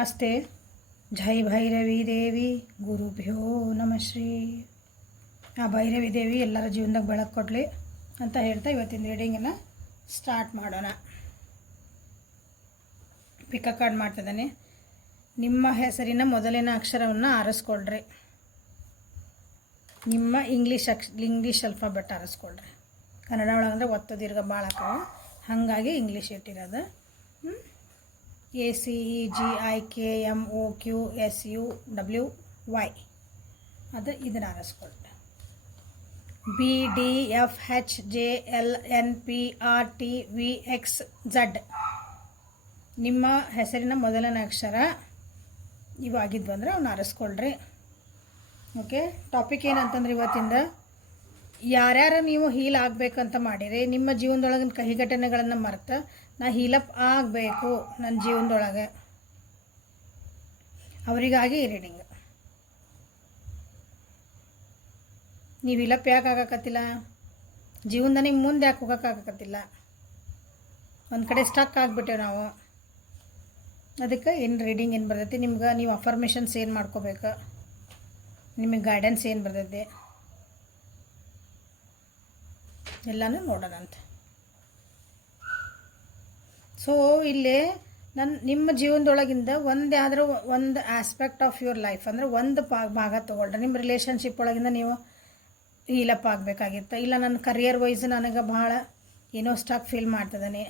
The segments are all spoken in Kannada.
ನಮಸ್ತೆ. ಜೈ ಭೈರವಿ ದೇವಿ ಗುರುಭ್ಯೋ ನಮಃ ಶ್ರೀ. ಆ ಭೈರವಿ ದೇವಿ ಎಲ್ಲರ ಜೀವನದಾಗ ಬೆಳಕು ಕೊಡಲಿ ಅಂತ ಹೇಳ್ತಾ ಇವತ್ತಿನ ರೀಡಿಂಗನ್ನು ಸ್ಟಾರ್ಟ್ ಮಾಡೋಣ. ಪಿಕ ಕಾರ್ಡ್ ಮಾಡ್ತಿದ್ದಾನೆ. ನಿಮ್ಮ ಹೆಸರಿನ ಮೊದಲಿನ ಅಕ್ಷರವನ್ನು ಆರಿಸ್ಕೊಳ್ರಿ. ನಿಮ್ಮ ಇಂಗ್ಲೀಷ್ ಅಲ್ಫಾಬೆಟ್ ಆರಿಸ್ಕೊಳ್ರಿ. ಕನ್ನಡ ಒಳಗಂದ್ರೆ ಒತ್ತು ದೀರ್ಘ ಭಾಳ ಆಕವು, ಹಾಗಾಗಿ ಇಂಗ್ಲೀಷ್ ಇಟ್ಟಿರೋದು. ACEGIKMOQSUWY ಅದು ಇದನ್ನು ಆರಿಸ್ಕೊಳ್ರಿ. BDFHJLNPRTVXZ ನಿಮ್ಮ ಹೆಸರಿನ ಮೊದಲನೇ ಅಕ್ಷರ ಇವು ಆಗಿದ್ವು ಅಂದರೆ ಅವನ್ನ ಆರಿಸ್ಕೊಳ್ರಿ. ಓಕೆ, ಟಾಪಿಕ್ ಏನಂತಂದ್ರೆ ಇವತ್ತಿಂದ ಯಾರ್ಯಾರು ನೀವು ಹೀಲ್ ಆಗಬೇಕಂತ ಮಾಡಿರಿ, ನಿಮ್ಮ ಜೀವನದೊಳಗಿನ ಕಹಿ ಘಟನೆಗಳನ್ನು ಮರೆತು ನಾ ಹೀಲಪ್ ಆಗಬೇಕು ನನ್ನ ಜೀವನದೊಳಗೆ, ಅವರಿಗಾಗಿ ಈ ರೀಡಿಂಗ್. ನೀವು ಹೀಲಪ್ ಯಾಕೆ ಆಗಾಕತ್ತಿಲ್ಲ, ಜೀವನದ ನಿಮ್ಮ ಮುಂದೆ ಯಾಕೆ ಹೋಗೋಕ್ಕಾಗತ್ತಿಲ್ಲ, ಒಂದು ಕಡೆ ಸ್ಟಕ್ ಆಗಿಬಿಟ್ಟೇವೆ ನಾವು. ಅದಕ್ಕೆ ಏನು ರೀಡಿಂಗ್ ಏನು ಬರ್ತೈತಿ ನಿಮ್ಗೆ, ನೀವು ಅಫರ್ಮೇಷನ್ಸ್ ಏನು ಮಾಡ್ಕೋಬೇಕು, ನಿಮಗೆ ಗೈಡೆನ್ಸ್ ಏನು ಬರ್ತೈತಿ ಎಲ್ಲನೂ ನೋಡೋಣ ಅಂತ. ಸೊ ಇಲ್ಲಿ ನಿಮ್ಮ ಜೀವನದೊಳಗಿಂದ ಯಾವುದಾದ್ರೂ ಒಂದು ಆಸ್ಪೆಕ್ಟ್ ಆಫ್ ಯುವರ್ ಲೈಫ್ ಅಂದರೆ ಒಂದು ಭಾಗ ತೊಗೊಳ್ರಿ. ನಿಮ್ಮ ರಿಲೇಷನ್ಶಿಪ್ ಒಳಗಿಂದ ನೀವು ಹೀಲಪ್ ಆಗಬೇಕಾಗಿತ್ತು, ಇಲ್ಲ ನನ್ನ ಕರಿಯರ್ ವೈಸ್ ನನಗೆ ಭಾಳ ಏನೋ ಸ್ಟಾಕ್ ಫೀಲ್ ಮಾಡ್ತಿದ್ದಾನೆ,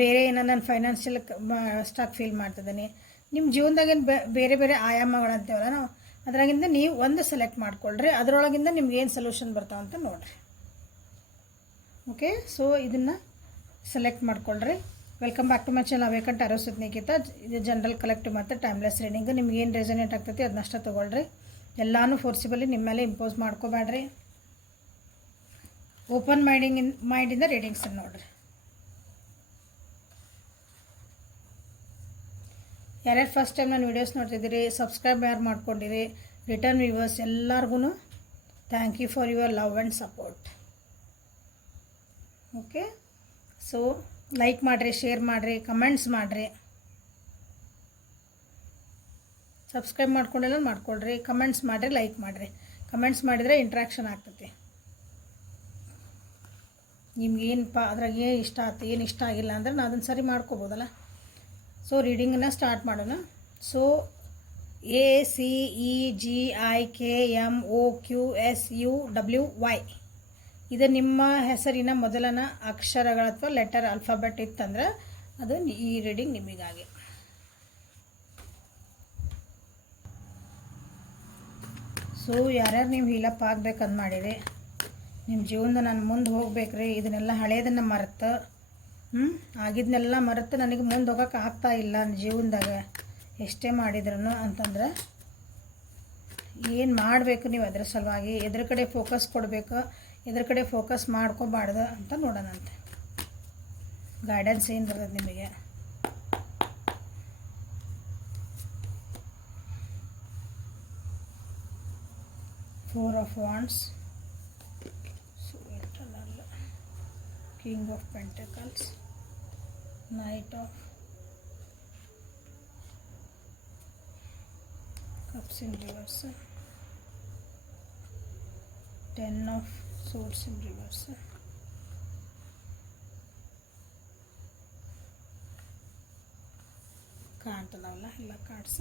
ಬೇರೆ ಏನೋ ನನ್ನ ಫೈನಾನ್ಷಿಯಲ್ ಸ್ಟಾಕ್ ಫೀಲ್ ಮಾಡ್ತಿದ್ದಾನೆ. ನಿಮ್ಮ ಜೀವನದಾಗೇನು ಬೇರೆ ಬೇರೆ ಆಯಾಮಗಳಂತೇವಲ್ಲ ನಾವು, ಅದರಾಗಿಂದ ನೀವು ಒಂದು ಸೆಲೆಕ್ಟ್ ಮಾಡ್ಕೊಳ್ರಿ, ಅದರೊಳಗಿಂದ ನಿಮ್ಗೇನು ಸೊಲ್ಯೂಷನ್ ಬರ್ತಾವಂತ ನೋಡಿರಿ. ಓಕೆ, ಸೊ ಇದನ್ನು ಸೆಲೆಕ್ಟ್ ಮಾಡ್ಕೊಳ್ರಿ. Welcome back to my channel ಅವೇಕಂಟ್ ಅರವತ್ತು ನಿಖಿತ. ಇದು ಜನರಲ್ ಕಲೆಕ್ಟಿವ್ ಮತ್ತು ಟೈಮ್ಲೆಸ್ ರೀಡಿಂಗ್. ನಿಮ್ಗೆ ಏನು ರೆಸನೇಟ್ ಆಗ್ತೈತಿ ಅದನ್ನಷ್ಟೇ ತೊಗೊಳ್ರಿ. ಎಲ್ಲನೂ ಫೋರ್ಸಿಬಲಿ ನಿಮ್ಮ ಮೇಲೆ ಇಂಪೋಸ್ ಮಾಡ್ಕೋಬೇಡ್ರಿ. ಓಪನ್ ಮೈಂಡಿಂದ ರೀಡಿಂಗ್ಸನ್ನು ನೋಡಿರಿ. ಯಾರ್ಯಾರು ಫಸ್ಟ್ ಟೈಮ್ ನಾನು ವೀಡಿಯೋಸ್ ನೋಡ್ತಿದ್ದೀರಿ, ಸಬ್ಸ್ಕ್ರೈಬ್ ಯಾರು ಮಾಡ್ಕೊಂಡಿರಿ, ರಿಟರ್ನ್ ವ್ಯೂವರ್ಸ್ ಎಲ್ಲರಿಗೂ thank you for your love and support. Okay, so like ಮಾಡಿರಿ, ಶೇರ್ ಮಾಡಿರಿ, ಕಮೆಂಟ್ಸ್ ಮಾಡಿರಿ. ಸಬ್ಸ್ಕ್ರೈಬ್ ಮಾಡ್ಕೊಂಡೆಲ್ಲ ಮಾಡ್ಕೊಳ್ರಿ, ಕಮೆಂಟ್ಸ್ ಮಾಡಿರಿ, ಲೈಕ್ ಮಾಡಿರಿ. ಕಮೆಂಟ್ಸ್ ಮಾಡಿದರೆ ಇಂಟ್ರ್ಯಾಕ್ಷನ್ ಆಗ್ತೈತಿ. ನಿಮ್ಗೇನಪ್ಪ ಅದ್ರಾಗ ಏನು ಇಷ್ಟ ಆಯ್ತು, ಏನು ಇಷ್ಟ ಆಗಿಲ್ಲ ಅಂದ್ರೆ ನಾನು ಅದನ್ನು ಸರಿ ಮಾಡ್ಕೋಬೋದಲ್ಲ. ಸೊ ರೀಡಿಂಗನ್ನು ಸ್ಟಾರ್ಟ್ ಮಾಡೋಣ. ಸೊ ACEGIKMOQSUWY ಇದು ನಿಮ್ಮ ಹೆಸರಿನ ಮೊದಲನ ಅಕ್ಷರಗಳ ಅಥವಾ ಲೆಟರ್ ಆಲ್ಫಾಬೆಟ್ ಇತ್ತಂದ್ರೆ ಅದು ಈ ರೀಡಿಂಗ್ ನಿಮಗಾಗಿ. ಸೊ ಯಾರ್ಯಾರು ನೀವು ಹೀಲಪ್ ಆಗ್ಬೇಕಂತ ಮಾಡಿರಿ, ನಿಮ್ಮ ಜೀವನದ ನಾನು ಮುಂದೆ ಹೋಗ್ಬೇಕ್ರಿ, ಇದನ್ನೆಲ್ಲ ಹಳೇದನ್ನು ಮರೆತು ಆಗಿದ್ದನ್ನೆಲ್ಲ ಮರೆತು ನನಗೆ ಮುಂದೆ ಹೋಗೋಕೆ ಆಗ್ತಾ ಇಲ್ಲ ನನ್ನ ಜೀವನದಾಗ ಎಷ್ಟೇ ಮಾಡಿದ್ರೂ ಅಂತಂದ್ರೆ ಏನು ಮಾಡಬೇಕು ನೀವು ಅದ್ರ ಸಲುವಾಗಿ, ಎದ್ರ ಕಡೆ ಫೋಕಸ್ ಕೊಡಬೇಕು, ಎದ್ರ ಕಡೆ ಫೋಕಸ್ ಮಾಡ್ಕೋಬಾರ್ದು ಅಂತ ನೋಡೋಣಂತೆ. ಗೈಡೆನ್ಸ್ ಏನು ಬರ್ತದೆ ನಿಮಗೆ. Four of wands, king of pentacles, knight of cups in reverse, 10 of swords in reverse, ಕಾಣ್ತದವಲ್ಲ ಎಲ್ಲ cards.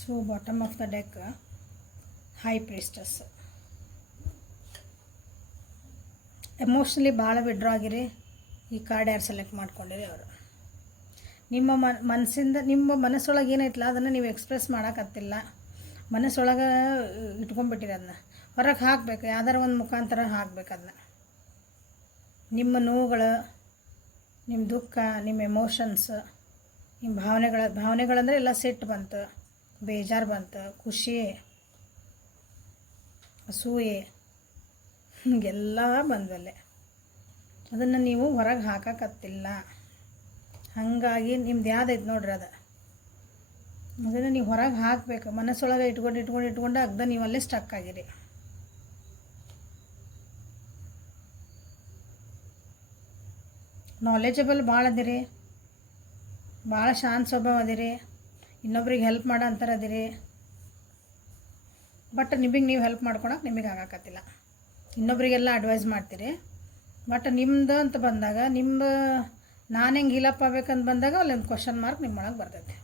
So bottom of the deck high priestess. Emotionally ಭಾಳ ವಿಡ್ರಾ ಆಗಿರಿ. ಈ ಕಾರ್ಡ್ ಯಾರು ಸೆಲೆಕ್ಟ್ ಮಾಡ್ಕೊಂಡಿರಿ ಅವರು ನಿಮ್ಮ ಮನಸ್ಸಿಂದ, ನಿಮ್ಮ ಮನಸ್ಸೊಳಗೆ ಏನೈತಲ್ಲ ಅದನ್ನು ನೀವು ಎಕ್ಸ್ಪ್ರೆಸ್ ಮಾಡೋಕ್ಕತ್ತಿಲ್ಲ, ಮನಸ್ಸೊಳಗೆ ಇಟ್ಕೊಂಡ್ಬಿಟ್ಟಿರಿ. ಅದನ್ನ ಹೊರಗೆ ಹಾಕಬೇಕು, ಯಾವ್ದಾರ ಒಂದು ಮುಖಾಂತರ ಹಾಕ್ಬೇಕು ಅದನ್ನ. ನಿಮ್ಮ ನೋವುಗಳು, ನಿಮ್ಮ ದುಃಖ, ನಿಮ್ಮ ಎಮೋಷನ್ಸ್, ನಿಮ್ಮ ಭಾವನೆಗಳಂದರೆ ಎಲ್ಲ ಸಿಟ್ಟು ಬಂತು, ಬೇಜಾರು ಬಂತು, ಖುಷಿ, ಅಸೂಯೆ, ಎಲ್ಲ ಬಂದವಲ್ಲೇ ಅದನ್ನು ನೀವು ಹೊರಗೆ ಹಾಕೋಕ್ಕತ್ತಿಲ್ಲ. ಹಾಗಾಗಿ ನಿಮ್ದು ಯಾವುದೈತೆ ನೋಡ್ರಿ ಅದನ್ನು ನೀವು ಹೊರಗೆ ಹಾಕಬೇಕು. ಮನಸ್ಸೊಳಗೆ ಇಟ್ಕೊಂಡು ಅಗ್ದ ನೀವು ಅಲ್ಲೇ ಸ್ಟಕ್ ಆಗಿರಿ. ನಾಲೆಜಬಲ್ ಭಾಳ ಅದಿರಿ, ಭಾಳ ಶಾಂತ ಸ್ವಭಾವ ಅದಿರಿ, ಇನ್ನೊಬ್ರಿಗೆ ಹೆಲ್ಪ್ ಮಾಡೋ ಅಂತಾರೆ ಅದಿರಿ. ಬಟ್ ನಿಮಗೆ ನೀವು ಹೆಲ್ಪ್ ಮಾಡ್ಕೊಳಕ್ಕೆ ನಿಮಗೆ ಆಗಾಕತ್ತಿಲ್ಲ. ಇನ್ನೊಬ್ರಿಗೆಲ್ಲ ಅಡ್ವೈಸ್ ಮಾಡ್ತೀರಿ, ಬಟ್ ನಿಮ್ದು ಅಂತ ಬಂದಾಗ ನಾನು ಹೆಂಗೆ ಹೀಲಪ್ ಆಗ್ಬೇಕಂತ ಬಂದಾಗ ಅಲ್ಲೊಂದು ಕ್ವಶನ್ ಮಾರ್ಕ್ ನಿಮ್ಮೊಳಗೆ ಬರ್ತೈತೆ.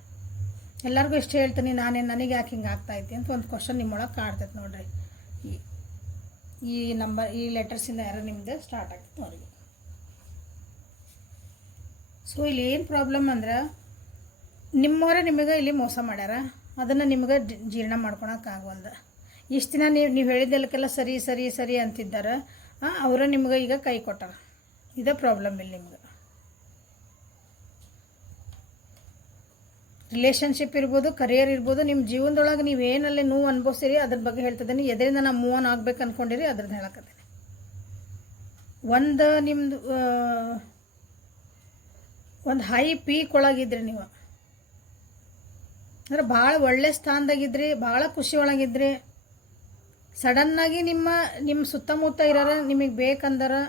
ಎಲ್ಲರಿಗೂ ಇಷ್ಟು ಹೇಳ್ತೀನಿ, ನನಗೆ ಯಾಕೆ ಹಿಂಗೆ ಆಗ್ತಾಯಿತಿ ಅಂತ ಒಂದು ಕ್ವಶನ್ ನಿಮ್ಮೊಳಗೆ ಕಾಡ್ತೈತೆ ನೋಡಿರಿ. ಈ ಲೆಟರ್ಸಿಂದ ಯಾರು ನಿಮ್ಮದು ಸ್ಟಾರ್ಟ್ ಆಗ್ತೈತೆ ನೋಡಿರಿ. ಸೊ ಇಲ್ಲಿ ಏನು ಪ್ರಾಬ್ಲಮ್ ಅಂದ್ರೆ, ನಿಮ್ಮವರೇ ನಿಮಗೆ ಇಲ್ಲಿ ಮೋಸ ಮಾಡ್ಯಾರ, ಅದನ್ನು ನಿಮಗೆ ಜೀರ್ಣ ಮಾಡ್ಕೊಳಕ್ಕಾಗವಲ್ದು. ಇಷ್ಟು ದಿನ ನೀವು ಹೇಳಿದ್ದೆಲ್ಲಕ್ಕೆಲ್ಲ ಸರಿ ಸರಿ ಸರಿ ಅಂತಿದ್ದಾರೆ, ಅವರು ನಿಮ್ಗೆ ಈಗ ಕೈ ಕೊಟ್ಟಾರ. ಇದೇ ಪ್ರಾಬ್ಲಮ್ ಇಲ್ಲಿ ನಿಮ್ಗೆ. ರಿಲೇಷನ್ಶಿಪ್ ಇರ್ಬೋದು, ಕರಿಯರ್ ಇರ್ಬೋದು, ನಿಮ್ಮ ಜೀವನದೊಳಗೆ ನೀವು ಏನಲ್ಲಿ ನೋವು ಅನುಭವಿಸಿರಿ ಅದ್ರ ಬಗ್ಗೆ ಹೇಳ್ತಿದ್ದೀನಿ. ಎದರಿಂದ ನಾನು ಮೂವ್ ಆನ್ ಆಗ್ಬೇಕು ಅಂದ್ಕೊಂಡಿರಿ ಅದ್ರದ್ದು ಹೇಳಕತ್ತೀನಿ. ನಿಮ್ಮದು ಒಂದು ಹೈ ಪೀಕ್ ಒಳಗಿದ್ರಿ ನೀವು, ಅಂದ್ರೆ ಭಾಳ ಒಳ್ಳೆ ಸ್ಥಾನದಾಗಿದ್ರಿ, ಭಾಳ ಖುಷಿ ಒಳಗಿದ್ರಿ. ಸಡನ್ನಾಗಿ ನಿಮ್ಮ ಸುತ್ತಮುತ್ತ ಇರೋರು ನಿಮಗೆ ಬೇಕಂದ್ರೆ,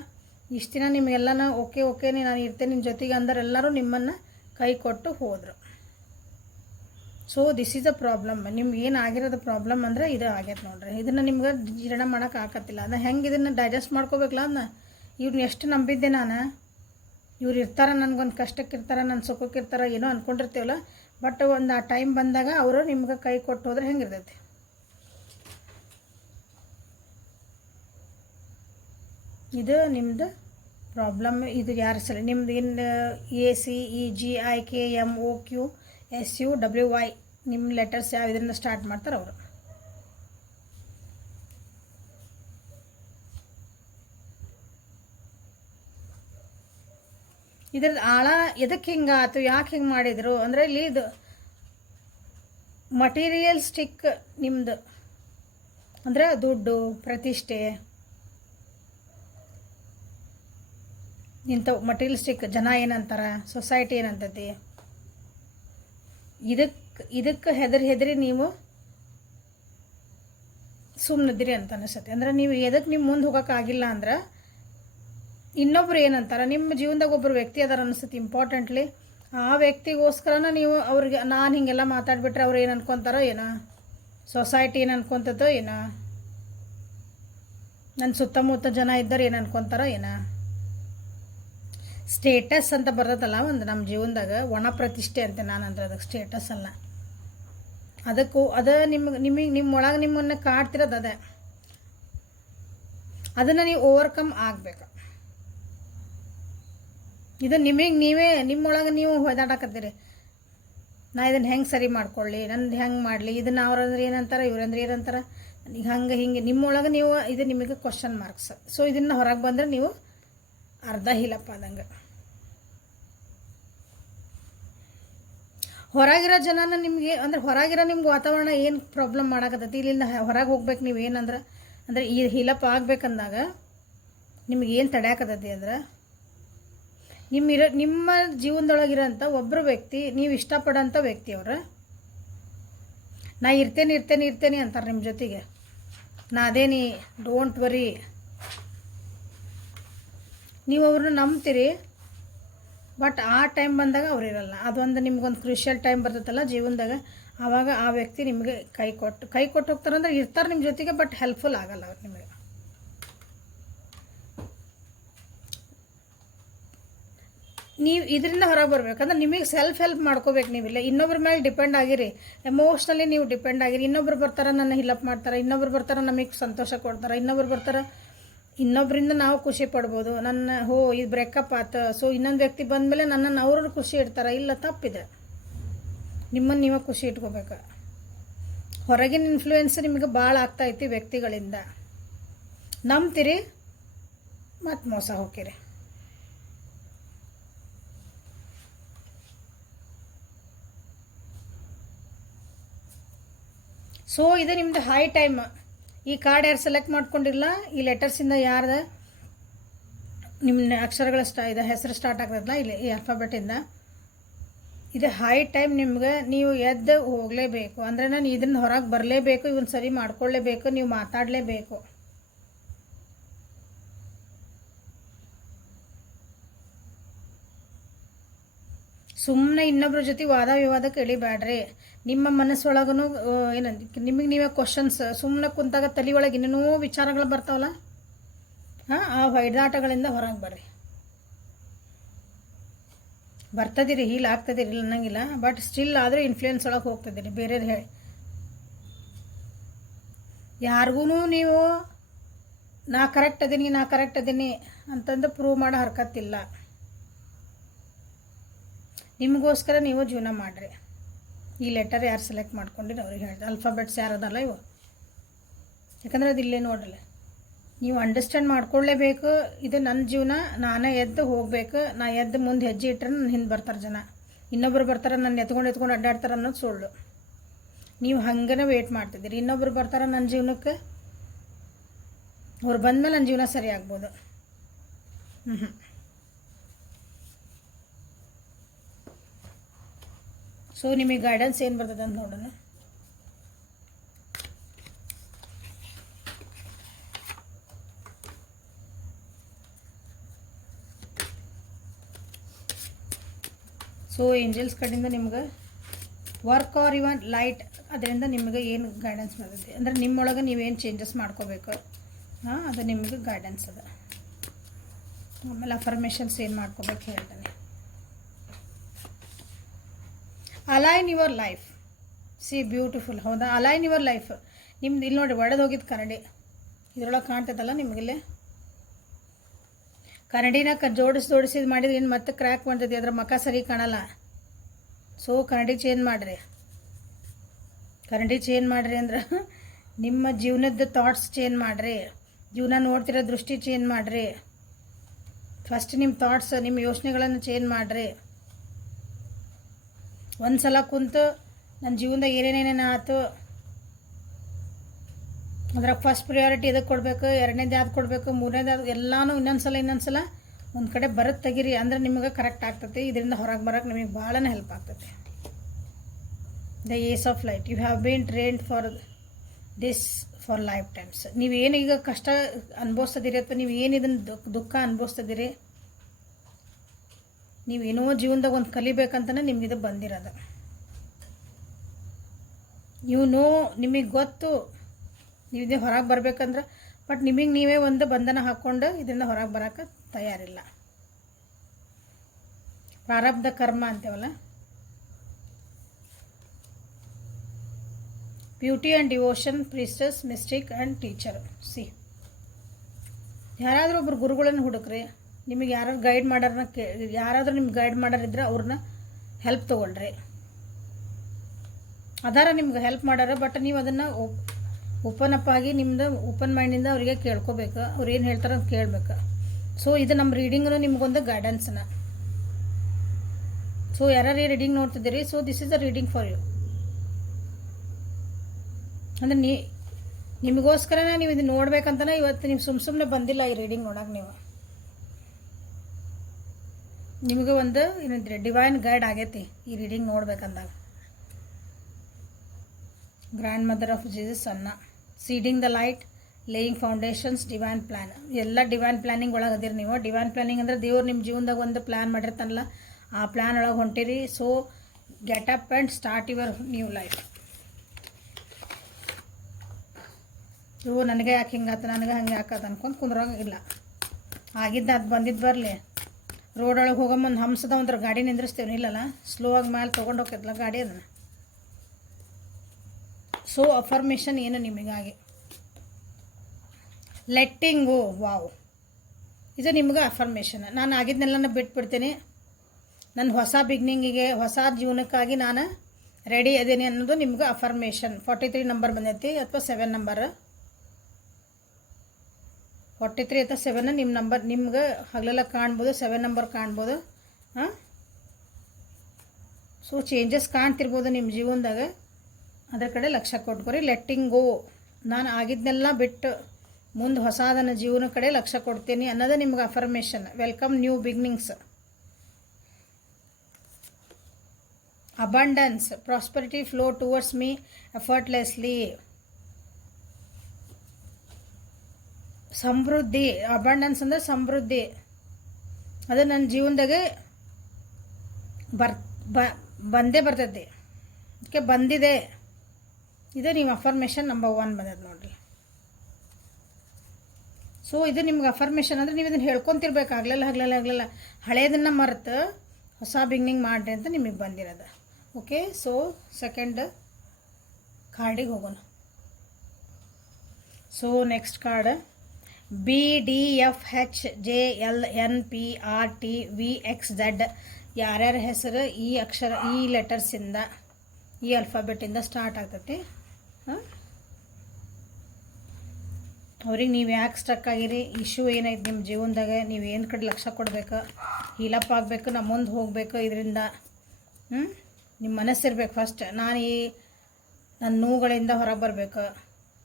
ಇಷ್ಟು ದಿನ ನಿಮಗೆಲ್ಲನ ಓಕೆ ನಾನು ಇರ್ತೇನೆ ನಿಮ್ಮ ಜೊತೆಗೆ ಅಂದ್ರೆ ಎಲ್ಲರೂ ನಿಮ್ಮನ್ನು ಕೈ ಕೊಟ್ಟು ಹೋದರು. So this is a problem. ನಿಮ್ಗೆ ಏನು ಆಗಿರೋದು ಪ್ರಾಬ್ಲಮ್ ಅಂದರೆ ಇದು ಆಗೈತೆ ನೋಡ್ರಿ. ಇದನ್ನು ನಿಮ್ಗೆ ಜೀರ್ಣ ಮಾಡೋಕೆ ಆಗತ್ತಿಲ್ಲ. ಅದು ಹೆಂಗೆ ಇದನ್ನು ಡೈಜೆಸ್ಟ್ ಮಾಡ್ಕೋಬೇಕಲ್ಲ ಅದನ್ನ. ಇವ್ರನ್ನ ಎಷ್ಟು ನಂಬಿದ್ದೆ ನಾನು, ಇವ್ರು ಇರ್ತಾರೆ, ನನಗೊಂದು ಕಷ್ಟಕ್ಕೆ ಇರ್ತಾರೆ, ನನ್ನ ಸುಖಕ್ಕೆ ಇರ್ತಾರೆ, ಏನೋ ಅಂದ್ಕೊಂಡಿರ್ತೀವಲ್ಲ. ಬಟ್ ಒಂದು ಆ ಟೈಮ್ ಬಂದಾಗ ಅವರು ನಿಮ್ಗೆ ಕೈ ಕೊಟ್ಟು ಹೋದ್ರೆ ಹೆಂಗಿರ್ತೈತಿ. ಇದು ನಿಮ್ಮದು ಪ್ರಾಬ್ಲಮ್. ಇದು ಯಾರ ಸಲ ನಿಮ್ದು ACEGIKMOQSUWY ನಿಮ್ಮ ಲೆಟರ್ಸ್ ಯಾವ ಇದರಿಂದ ಸ್ಟಾರ್ಟ್ ಮಾಡ್ತಾರೆ ಅವರು. ಇದ್ರದ್ದು ಆಳ ಎದಕ್ಕೆ ಹಿಂಗೆ ಆಯ್ತು, ಯಾಕೆ ಹಿಂಗೆ ಮಾಡಿದರು ಅಂದರೆ, ಇಲ್ಲಿ ಇದು ಮಟೀರಿಯಲ್ಸ್ಟಿಕ್ ನಿಮ್ಮದು ಅಂದರೆ ದುಡ್ಡು, ಪ್ರತಿಷ್ಠೆ, ಇಂಥವು ಮಟೀರಿಯಲ್ಸ್ಟಿಕ್. ಜನ ಏನಂತಾರೆ, ಸೊಸೈಟಿ ಏನಂತತಿ, ಇದಕ್ಕೆ ಹೆದರಿ ನೀವು ಸುಮ್ಮನಿದ್ದೀರಿ ಅಂತ ಅನಿಸುತ್ತೆ. ಅಂದರೆ ನೀವು ಎದಕ್ಕೆ ನೀವು ಮುಂದೆ ಹೋಗೋಕ್ಕಾಗಿಲ್ಲ ಅಂದ್ರೆ, ಇನ್ನೊಬ್ರು ಏನಂತಾರೆ, ನಿಮ್ಮ ಜೀವನದಾಗ ಒಬ್ಬರು ವ್ಯಕ್ತಿ ಅದಾರ ಅನಿಸುತ್ತೆ ಇಂಪಾರ್ಟೆಂಟ್ಲಿ. ಆ ವ್ಯಕ್ತಿಗೋಸ್ಕರನ ನೀವು ಅವ್ರಿಗೆ ನಾನು ಹೀಗೆಲ್ಲ ಮಾತಾಡ್ಬಿಟ್ರೆ ಅವ್ರು ಏನು ಅನ್ಕೊತಾರೋ ಏನೋ, ಸೊಸೈಟಿ ಏನು ಅನ್ಕೊತದೋ ಏನೋ, ನನ್ನ ಸುತ್ತಮುತ್ತ ಜನ ಇದ್ದರೆ ಏನು ಅನ್ಕೊತಾರೋ ಏನೋ. ಸ್ಟೇಟಸ್ ಅಂತ ಬರ್ತದಲ್ಲ ಒಂದು ನಮ್ಮ ಜೀವನದಾಗ, ಒಣ ಪ್ರತಿಷ್ಠೆ ಅಂತ ನಾನು ಅಂದ್ರೆ ಅದಕ್ಕೆ ಸ್ಟೇಟಸ್ ಅಲ್ಲ. ಅದ ನಿಮ್ಮೊಳಗೆ ನಿಮ್ಮನ್ನು ಕಾಡ್ತಿರೋದು ಅದೇ. ಅದನ್ನು ನೀವು ಓವರ್ಕಮ್ ಆಗಬೇಕು. ಇದು ನೀವೇ ನಿಮ್ಮೊಳಗೆ ನೀವು ಹೊಯ್ದಾಡಕತ್ತೀರಿ. ನಾ ಇದನ್ನು ಹೆಂಗೆ ಸರಿ ಮಾಡ್ಕೊಳ್ಳಿ, ನಂದು ಹೆಂಗೆ ಮಾಡಲಿ, ಇದನ್ನು ಅವ್ರಂದ್ರೆ ಏನಂತಾರೆ, ಇವ್ರಂದ್ರೆ ಏನಂತಾರೆ, ಹಂಗೆ ಹಿಂಗೆ ನಿಮ್ಮೊಳಗೆ ನೀವು ಇದು ನಿಮಗೆ ಕ್ವಶನ್ ಮಾರ್ಕ್ಸ್. ಸೊ ಇದನ್ನು ಹೊರಗೆ ಬಂದರೆ ನೀವು ಅರ್ಧ ಹೀಲಪ್ಪ ಆದಂಗೆ. ಹೊರಗಿರೋ ಜನನ ನಿಮಗೆ ಅಂದರೆ ಹೊರಗಿರೋ ನಿಮ್ಗೆ ವಾತಾವರಣ ಏನು ಪ್ರಾಬ್ಲಮ್ ಮಾಡಾಕತ್ತೈತಿ, ಇಲ್ಲಿಂದ ಹೊರಗೆ ಹೋಗ್ಬೇಕು ನೀವು ಅಂದರೆ ಈ ಹೀಲಪ್ ಆಗ್ಬೇಕಂದಾಗ ನಿಮ್ಗೆ ಏನು ತಡೆಯಾಕತ್ತೈತಿ ಅಂದ್ರೆ, ನಿಮ್ಮ ಜೀವನದೊಳಗಿರೋಂಥ ಒಬ್ಬರು ವ್ಯಕ್ತಿ, ನೀವು ಇಷ್ಟಪಡೋಂಥ ವ್ಯಕ್ತಿಯವ್ರ ನಾ ಇರ್ತೇನೆ ಅಂತಾರೆ ನಿಮ್ಮ ಜೊತೆಗೆ. ನಾ ಅದೇನಿ, ಡೋಂಟ್ ವರಿ. ನೀವು ಅವ್ರನ್ನ ನಂಬ್ತೀರಿ, ಬಟ್ ಆ ಟೈಮ್ ಬಂದಾಗ ಅವ್ರು ಇರಲ್ಲ. ಅದೊಂದು ನಿಮ್ಗೊಂದು ಕ್ರೂಷಿಯಲ್ ಟೈಮ್ ಬರ್ತೈತಲ್ಲ ಜೀವನದಾಗ, ಆವಾಗ ಆ ವ್ಯಕ್ತಿ ನಿಮಗೆ ಕೈ ಕೊಟ್ಟು ಹೋಗ್ತಾರಂದ್ರೆ ಇರ್ತಾರೆ ನಿಮ್ಮ ಜೊತೆಗೆ, ಬಟ್ ಹೆಲ್ಪ್ಫುಲ್ ಆಗಲ್ಲ ಅವ್ರು ನಿಮಗೆ. ನೀವು ಇದರಿಂದ ಹೊರಗೆ ಬರ್ಬೇಕಂದ್ರೆ ನಿಮಗೆ ಸೆಲ್ಫ್ ಹೆಲ್ಪ್ ಮಾಡ್ಕೋಬೇಕು. ನೀವಿಲ್ಲ ಇನ್ನೊಬ್ರ ಮೇಲೆ ಡಿಪೆಂಡ್ ಆಗಿರಿ, ಎಮೋಷ್ನಲಿ ನೀವು ಡಿಪೆಂಡ್ ಆಗಿರಿ. ಇನ್ನೊಬ್ರು ಬರ್ತಾರೆ ನನ್ನ ಹಿಲಪ್ ಮಾಡ್ತಾರೆ, ಇನ್ನೊಬ್ರು ಬರ್ತಾರೆ ನಮಗೆ ಸಂತೋಷ ಕೊಡ್ತಾರೆ, ಇನ್ನೊಬ್ರು ಬರ್ತಾರೆ ಇನ್ನೊಬ್ಬರಿಂದ ನಾವು ಖುಷಿ ಪಡ್ಬೋದು. ಇದು ಬ್ರೇಕಪ್ ಆಯ್ತು, ಸೊ ಇನ್ನೊಂದು ವ್ಯಕ್ತಿ ಬಂದಮೇಲೆ ನನ್ನನ್ನು ಅವರು ಖುಷಿ ಇಡ್ತಾರೆ. ಇಲ್ಲ, ತಪ್ಪಿದೆ. ನಿಮ್ಮನ್ನು ನೀವೇ ಖುಷಿ ಇಟ್ಕೋಬೇಕು. ಹೊರಗಿನ ಇನ್ಫ್ಲೂಯೆನ್ಸ್ ನಿಮಗೆ ಭಾಳ ಆಗ್ತಾಯಿತ್ತು ವ್ಯಕ್ತಿಗಳಿಂದ. ನಂಬ್ತೀರಿ ಮತ್ತು ಮೋಸ ಹೋಗ್ತೀರಿ. ಸೊ ಇದು ನಿಮ್ಮದು ಹೈ ಟೈಮ್. ಈ ಕಾರ್ಡ್ ಯಾರು ಸೆಲೆಕ್ಟ್ ಮಾಡ್ಕೊಂಡಿರಲ್ಲ, ಈ ಲೆಟರ್ಸಿಂದ ಯಾರ್ದ ನಿಮ್ಮ ಅಕ್ಷರಗಳ ಇದು ಹೆಸರು ಸ್ಟಾರ್ಟ್ ಆಗ್ತದಲ್ಲ ಇಲ್ಲಿ ಈ ಆಲ್ಫಾಬೆಟಿಂದ, ಇದು ಹೈ ಟೈಮ್ ನಿಮ್ಗೆ. ನೀವು ಎದ್ದು ಹೋಗಲೇಬೇಕು. ಅಂದರೆ ನಾನು ಇದನ್ನು ಹೊರಗೆ ಬರಲೇಬೇಕು, ಇವನ್ನ ಸರಿ ಮಾಡ್ಕೊಳ್ಳೇಬೇಕು, ನೀವು ಮಾತಾಡಲೇಬೇಕು. ಸುಮ್ಮನೆ ಇನ್ನೊಬ್ರ ಜೊತೆ ವಾದ ವಿವಾದಕ್ಕೆ ಇಳಿಬೇಡ್ರಿ. ನಿಮ್ಮ ಮನಸ್ಸೊಳಗೂ ಏನು ನಿಮಗೆ ನೀವೇ ಕ್ವಶನ್ಸ್ ಸುಮ್ಮನೆ ಕುಂತಾಗ ತಲೆ ಒಳಗೆ ಇನ್ನೂ ವಿಚಾರಗಳು ಬರ್ತಾವಲ್ಲ, ಹಾಂ, ಆ ಹೊಯ್ದಾಟಗಳಿಂದ ಹೊರಗೆ ಬರ್ರಿ. ಬರ್ತದಿರಿ, ಹೀಲ್ ಆಗ್ತದಿರಿ, ಇಲ್ಲ ಅನ್ನಂಗಿಲ್ಲ, ಬಟ್ ಸ್ಟಿಲ್ ಆದರೂ ಇನ್ಫ್ಲೂಯೆನ್ಸ್ ಒಳಗೆ ಹೋಗ್ತದಿರಿ ಬೇರೆದು ಹೇಳಿ. ಯಾರಿಗೂ ನೀವು ನಾ ಕರೆಕ್ಟ್ ಅದೀನಿ ಅಂತಂದು ಪ್ರೂವ್ ಮಾಡೋ ಹರ್ಕತ್ತಿಲ್ಲ. ನಿಮಗೋಸ್ಕರ ನೀವು ಜೀವನ ಮಾಡಿರಿ. ಈ ಲೆಟರ್ ಯಾರು ಸೆಲೆಕ್ಟ್ ಮಾಡ್ಕೊಂಡಿರಿ ಅವ್ರಿಗೆ ಹೇಳ್ದೆ, ಅಲ್ಫಾಬೆಟ್ಸ್ ಯಾರದಲ್ಲ ಇವು. ಯಾಕಂದ್ರೆ ಅದು ಇಲ್ಲೇ ನೋಡ್ರಿ, ನೀವು ಅಂಡರ್ಸ್ಟ್ಯಾಂಡ್ ಮಾಡ್ಕೊಳ್ಳೇಬೇಕು. ಇದು ನನ್ನ ಜೀವನ, ನಾನೇ ಎದ್ದು ಹೋಗಬೇಕು. ನಾ ಎದ್ದು ಮುಂದೆ ಹೆಜ್ಜೆ ಇಟ್ಟರೆ ನನ್ನ ಹಿಂದೆ ಬರ್ತಾರೆ ಜನ, ಇನ್ನೊಬ್ರು ಬರ್ತಾರೆ ನನ್ನ ಎತ್ಕೊಂಡು ಅಡ್ಡಾಡ್ತಾರೆ ಅನ್ನೋದು ಸುಳ್ಳು. ನೀವು ಹಂಗನೇ ವೆಯ್ಟ್ ಮಾಡ್ತಿದ್ದೀರಿ, ಇನ್ನೊಬ್ರು ಬರ್ತಾರೆ ನನ್ನ ಜೀವನಕ್ಕೆ, ಅವ್ರು ಬಂದಮೇಲೆ ನನ್ನ ಜೀವನ ಸರಿ ಆಗ್ಬೋದು. ಸೊ ನಿಮಗೆ ಗೈಡೆನ್ಸ್ ಏನು ಬರ್ತದೆ ಅಂತ ನೋಡೋಣ. ಸೊ ಏಂಜಲ್ಸ್ ಕಡೆಯಿಂದ ನಿಮ್ಗೆ ವರ್ಕ್ ಆರ್ ಇವನ್ ಲೈಟ್, ಅದರಿಂದ ನಿಮಗೆ ಏನು ಗೈಡೆನ್ಸ್ ಬರ್ತದೆ ಅಂದರೆ ನಿಮ್ಮೊಳಗೆ ನೀವೇನು ಚೇಂಜಸ್ ಮಾಡ್ಕೋಬೇಕು, ಹಾಂ, ಅದು ನಿಮಗೆ ಗೈಡೆನ್ಸ್ ಅದ. ಆಮೇಲೆ ಅಫರ್ಮೇಷನ್ಸ್ ಏನು ಮಾಡ್ಕೋಬೇಕು ಹೇಳ್ತಾನೆ. Align your life, see beautiful, ಹೌದಾ? Align your life. ನಿಮ್ದು ಇಲ್ಲಿ ನೋಡಿ ಒಡೆದು ಹೋಗಿದ್ದು ಕನ್ನಡಿ, ಇದ್ರೊಳಗೆ ಕಾಣ್ತೈತಲ್ಲ ನಿಮಗಿಲ್ಲಿ ಕನ್ನಡಿನ ಜೋಡಿಸಿ ಮಾಡಿದ್ರೆ ಇನ್ನು ಮತ್ತೆ ಕ್ರ್ಯಾಕ್ ಮಾಡ್ತೈತಿ, ಅದ್ರ ಮುಖ ಸರಿ ಕಾಣಲ್ಲ. ಸೊ ಕನ್ನಡಿ ಚೇಂಜ್ ಮಾಡಿರಿ ಅಂದ್ರೆ ನಿಮ್ಮ ಜೀವನದ ಥಾಟ್ಸ್ ಚೇಂಜ್ ಮಾಡಿರಿ, ಜೀವನ ನೋಡ್ತಿರೋ ದೃಷ್ಟಿ ಚೇಂಜ್ ಮಾಡಿರಿ. ಫಸ್ಟ್ ನಿಮ್ಮ ಥಾಟ್ಸ್, ನಿಮ್ಮ ಯೋಚನೆಗಳನ್ನು ಚೇಂಜ್ ಮಾಡಿರಿ. ಒಂದು ಸಲ ಕುಂತು ನನ್ನ ಜೀವನದಾಗ ಏನೇನೇನೇನು ಆಯ್ತು ಅದ್ರಾಗ ಫಸ್ಟ್ ಪ್ರಿಯಾರಿಟಿ ಎದಕ್ಕೆ ಕೊಡಬೇಕು, ಎರಡನೇದು ಯಾವ್ದು ಕೊಡಬೇಕು, ಮೂರನೇದು ಯಾವ್ದು, ಎಲ್ಲನೂ ಇನ್ನೊಂದು ಸಲ ಒಂದು ಕಡೆ ಬರೋದು ತೆಗೀರಿ. ಅಂದ್ರೆ ನಿಮಗೆ ಕರೆಕ್ಟ್ ಆಗ್ತೈತಿ. ಇದರಿಂದ ಹೊರಗೆ ಬರೋಕ್ಕೆ ನಿಮಗೆ ಭಾಳನೇ ಹೆಲ್ಪ್ ಆಗ್ತೈತಿ. The ace of light, you have been trained for this for life times. ನೀವೇನು ಈಗ ಕಷ್ಟ ಅನುಭವಿಸ್ತಿದ್ದೀರಿ ಅಥವಾ ನೀವು ಏನು ಇದನ್ನು ದುಃಖ ಅನುಭವಿಸ್ತಿದ್ದೀರಿ, ನೀವೇನೋ ಜೀವನದಾಗ ಒಂದು ಕಲಿಬೇಕಂತಲೇ ನಿಮಗಿದು ಬಂದಿರೋದು. ನಿಮಗೆ ಗೊತ್ತು ನೀವು ಇದೇ ಹೊರಗೆ ಬರಬೇಕಂದ್ರೆ, ಬಟ್ ನಿಮಗೆ ನೀವೇ ಒಂದು ಬಂಧನ ಹಾಕ್ಕೊಂಡು ಇದರಿಂದ ಹೊರಗೆ ಬರೋಕ್ಕೆ ತಯಾರಿಲ್ಲ. ಪ್ರಾರಬ್ಧ ಕರ್ಮ ಅಂತೇವಲ್ಲ. Beauty and devotion, priestess, mystic and teacher. See, ಯಾರಾದರೂ ಒಬ್ರು ಗುರುಗಳನ್ನು ಹುಡುಕ್ರಿ. ನಿಮಗೆ ಯಾರು ಗೈಡ್ ಮಾಡೋರನ್ನ ಯಾರಾದರೂ ನಿಮ್ಗೆ ಗೈಡ್ ಮಾಡೋರಿದ್ರೆ ಅವ್ರನ್ನ ಹೆಲ್ಪ್ ತೊಗೊಳ್ರಿ. ಅದಾರ ನಿಮ್ಗೆ ಹೆಲ್ಪ್ ಮಾಡೋರು, ಬಟ್ ನೀವು ಅದನ್ನು ಓಪನ್ ಅಪ್ ಆಗಿ ನಿಮ್ಮದು ಓಪನ್ ಮೈಂಡಿಂದ ಅವರಿಗೆ ಕೇಳ್ಕೋಬೇಕು, ಅವ್ರು ಏನು ಹೇಳ್ತಾರೆ ಅಂತ ಕೇಳಬೇಕು. ಸೊ ಇದು ನಮ್ಮ ರೀಡಿಂಗು ನಿಮಗೊಂದು ಗೈಡೆನ್ಸ್ನ. ಸೊ ಯಾರು ರೀಡಿಂಗ್ ನೋಡ್ತಿದ್ದೀರಿ, so this is the reading for you. ಅಂದರೆ ನಿಮಗೋಸ್ಕರನೇ ನೀವು ಇದು ನೋಡ್ಬೇಕಂತಲೇ ಇವತ್ತು ನೀವು ಸುಮ್ಮನೆ ಬಂದಿಲ್ಲ ಈ ರೀಡಿಂಗ್ ನೋಡೋಕೆ. ನಿಮಗೆ ಒಂದು ಏನಂದ್ರೆ ಡಿವೈನ್ ಗೈಡ್ ಆಗೈತಿ ಈ ರೀಡಿಂಗ್ ನೋಡ್ಬೇಕಂದಾಗ. ಗ್ರ್ಯಾಂಡ್ ಮದರ್ ಆಫ್ ಜೀಸಸ್ ಅನ್ನ, seeding the light, laying foundations, divine plan. ಎಲ್ಲ ಡಿವೈನ್ ಪ್ಲ್ಯಾನಿಂಗ್ ಒಳಗೆ ಅದಿರಿ ನೀವು. ಡಿವೈನ್ ಪ್ಲ್ಯಾನಿಂಗ್ ಅಂದರೆ ದೇವ್ರು ನಿಮ್ಮ ಜೀವನದಾಗ ಒಂದು ಪ್ಲ್ಯಾನ್ ಮಾಡಿರ್ತಾನಲ್ಲ, ಆ ಪ್ಲ್ಯಾನ್ ಒಳಗೆ ಹೊಂಟಿರಿ. So get up and start your new life. ಇವು ನನಗೆ ಯಾಕೆ ಹಿಂಗಾತ, ನನಗೆ ಹಂಗೆ ಯಾಕದ ಅನ್ಕೊಂಡು ಕುಂದ್ರಂಗಿಲ್ಲ. ಆಗಿದ್ದು ಅದು ಬಂದಿದ್ದು ಬರಲಿ. ರೋಡೊಳಗೆ ಹೋಗೋ ಮುಂದೆ ಹಂಸದ ಒಂದು ಗಾಡಿ ನಿಂದ್ರಿಸ್ತೇವೆ, ಇಲ್ಲಲ್ಲ, ಸ್ಲೋ ಆಗಿ ಮೇಲೆ ತೊಗೊಂಡು ಹೋಗ್ತೈತಲ್ಲ ಗಾಡಿ ಅದನ್ನು. ಸೊ ಅಫರ್ಮೇಷನ್ ಏನು ನಿಮಗಾಗಿ, ಲೆಟ್ಟಿಂಗ್ ಗೋ. ವಾವ್, ಇದು ನಿಮ್ಗೆ ಅಫರ್ಮೇಷನ್. ನಾನು ಆಗಿದ್ದನ್ನೆಲ್ಲ ಬಿಟ್ಬಿಡ್ತೀನಿ, ನನ್ನ ಹೊಸ ಬಿಗ್ನಿಂಗಿಗೆ, ಹೊಸ ಜೀವನಕ್ಕಾಗಿ ನಾನು ರೆಡಿ ಇದ್ದೀನಿ ಅನ್ನೋದು ನಿಮ್ಗೆ ಅಫರ್ಮೇಷನ್. 43 ನಂಬರ್ ಬಂದೈತಿ, ಅಥವಾ 7 ನಂಬರ್. 43 ಅಥವಾ 7 ನಿಮ್ಮ ನಂಬರ್ ನಿಮ್ಗೆ ಹಗಲೆಲ್ಲ ಕಾಣ್ಬೋದು, 7 ನಂಬರ್ ಕಾಣ್ಬೋದು. ಹಾಂ, ಸೊ ಚೇಂಜಸ್ ಕಾಣ್ತಿರ್ಬೋದು ನಿಮ್ಮ ಜೀವನದಾಗ, ಅದರ ಕಡೆ ಲಕ್ಷ್ಯ ಕೊಟ್ಕೊರಿ. ಲೆಟ್ಟಿಂಗ್ ಗೋ, ನಾನು ಆಗಿದ್ದನ್ನೆಲ್ಲ ಬಿಟ್ಟು ಮುಂದೆ ಹೊಸದನ್ನ ಜೀವನ ಕಡೆ ಲಕ್ಷ್ಯ ಕೊಡ್ತೀನಿ ಅನ್ನೋದು ನಿಮ್ಗೆ affirmation. Welcome new beginnings. Abundance, prosperity flow towards me effortlessly. ಸಮೃದ್ಧಿ, ಅಬಂಡನ್ಸ್ ಅಂದರೆ ಸಮೃದ್ಧಿ, ಅದು ನನ್ನ ಜೀವನದಾಗೆ ಬಂದೇ ಬರ್ತೈತಿ. ಅದಕ್ಕೆ ಬಂದಿದೆ, ಇದು ನೀವು ಅಫರ್ಮೇಷನ್ ನಂಬರ್ 1 ಬಂದದ ನೋಡಿರಿ. ಸೊ ಇದು ನಿಮ್ಗೆ ಅಫರ್ಮೇಷನ್ ಅಂದರೆ ನೀವು ಇದನ್ನು ಹೇಳ್ಕೊತಿರ್ಬೇಕು. ಆಗ್ಲಿಲ್ಲ ಹಳೇದನ್ನು ಮರೆತು ಹೊಸ ಬಿಗ್ನಿಂಗ್ ಮಾಡಿರಿ ಅಂತ ನಿಮಗೆ ಬಂದಿರೋದು. ಓಕೆ, ಸೊ ಸೆಕೆಂಡ್ ಕಾರ್ಡಿಗೆ ಹೋಗೋಣ. So next card BDFHJLNPRTVXZ. ಯಾರ್ಯಾರ ಹೆಸರು ಈ ಅಕ್ಷರ, ಈ ಲೆಟರ್ಸಿಂದ, ಈ ಅಲ್ಫಾಬೆಟಿಂದ ಸ್ಟಾರ್ಟ್ ಆಗ್ತೈತಿ, ಅವ್ರಿಗೆ ನೀವು ಯಾಕೆ ಸ್ಟಕ್ ಆಗಿರಿ, ಇಶ್ಯೂ ಏನೈತೆ ನಿಮ್ಮ ಜೀವನದಾಗ, ನೀವು ಏನು ಕಡೆ ಲಕ್ಷ್ಯ ಕೊಡಬೇಕು, ಹೀಲಪ್ ಆಗಬೇಕು, ನಮ್ಮ ಮುಂದೆ ಹೋಗಬೇಕು, ಇದರಿಂದ ನಿಮ್ಮ ಮನಸ್ಸಿರ್ಬೇಕು ಫಸ್ಟ್. ನನ್ನ ನೋವುಗಳಿಂದ ಹೊರಗೆ ಬರಬೇಕು,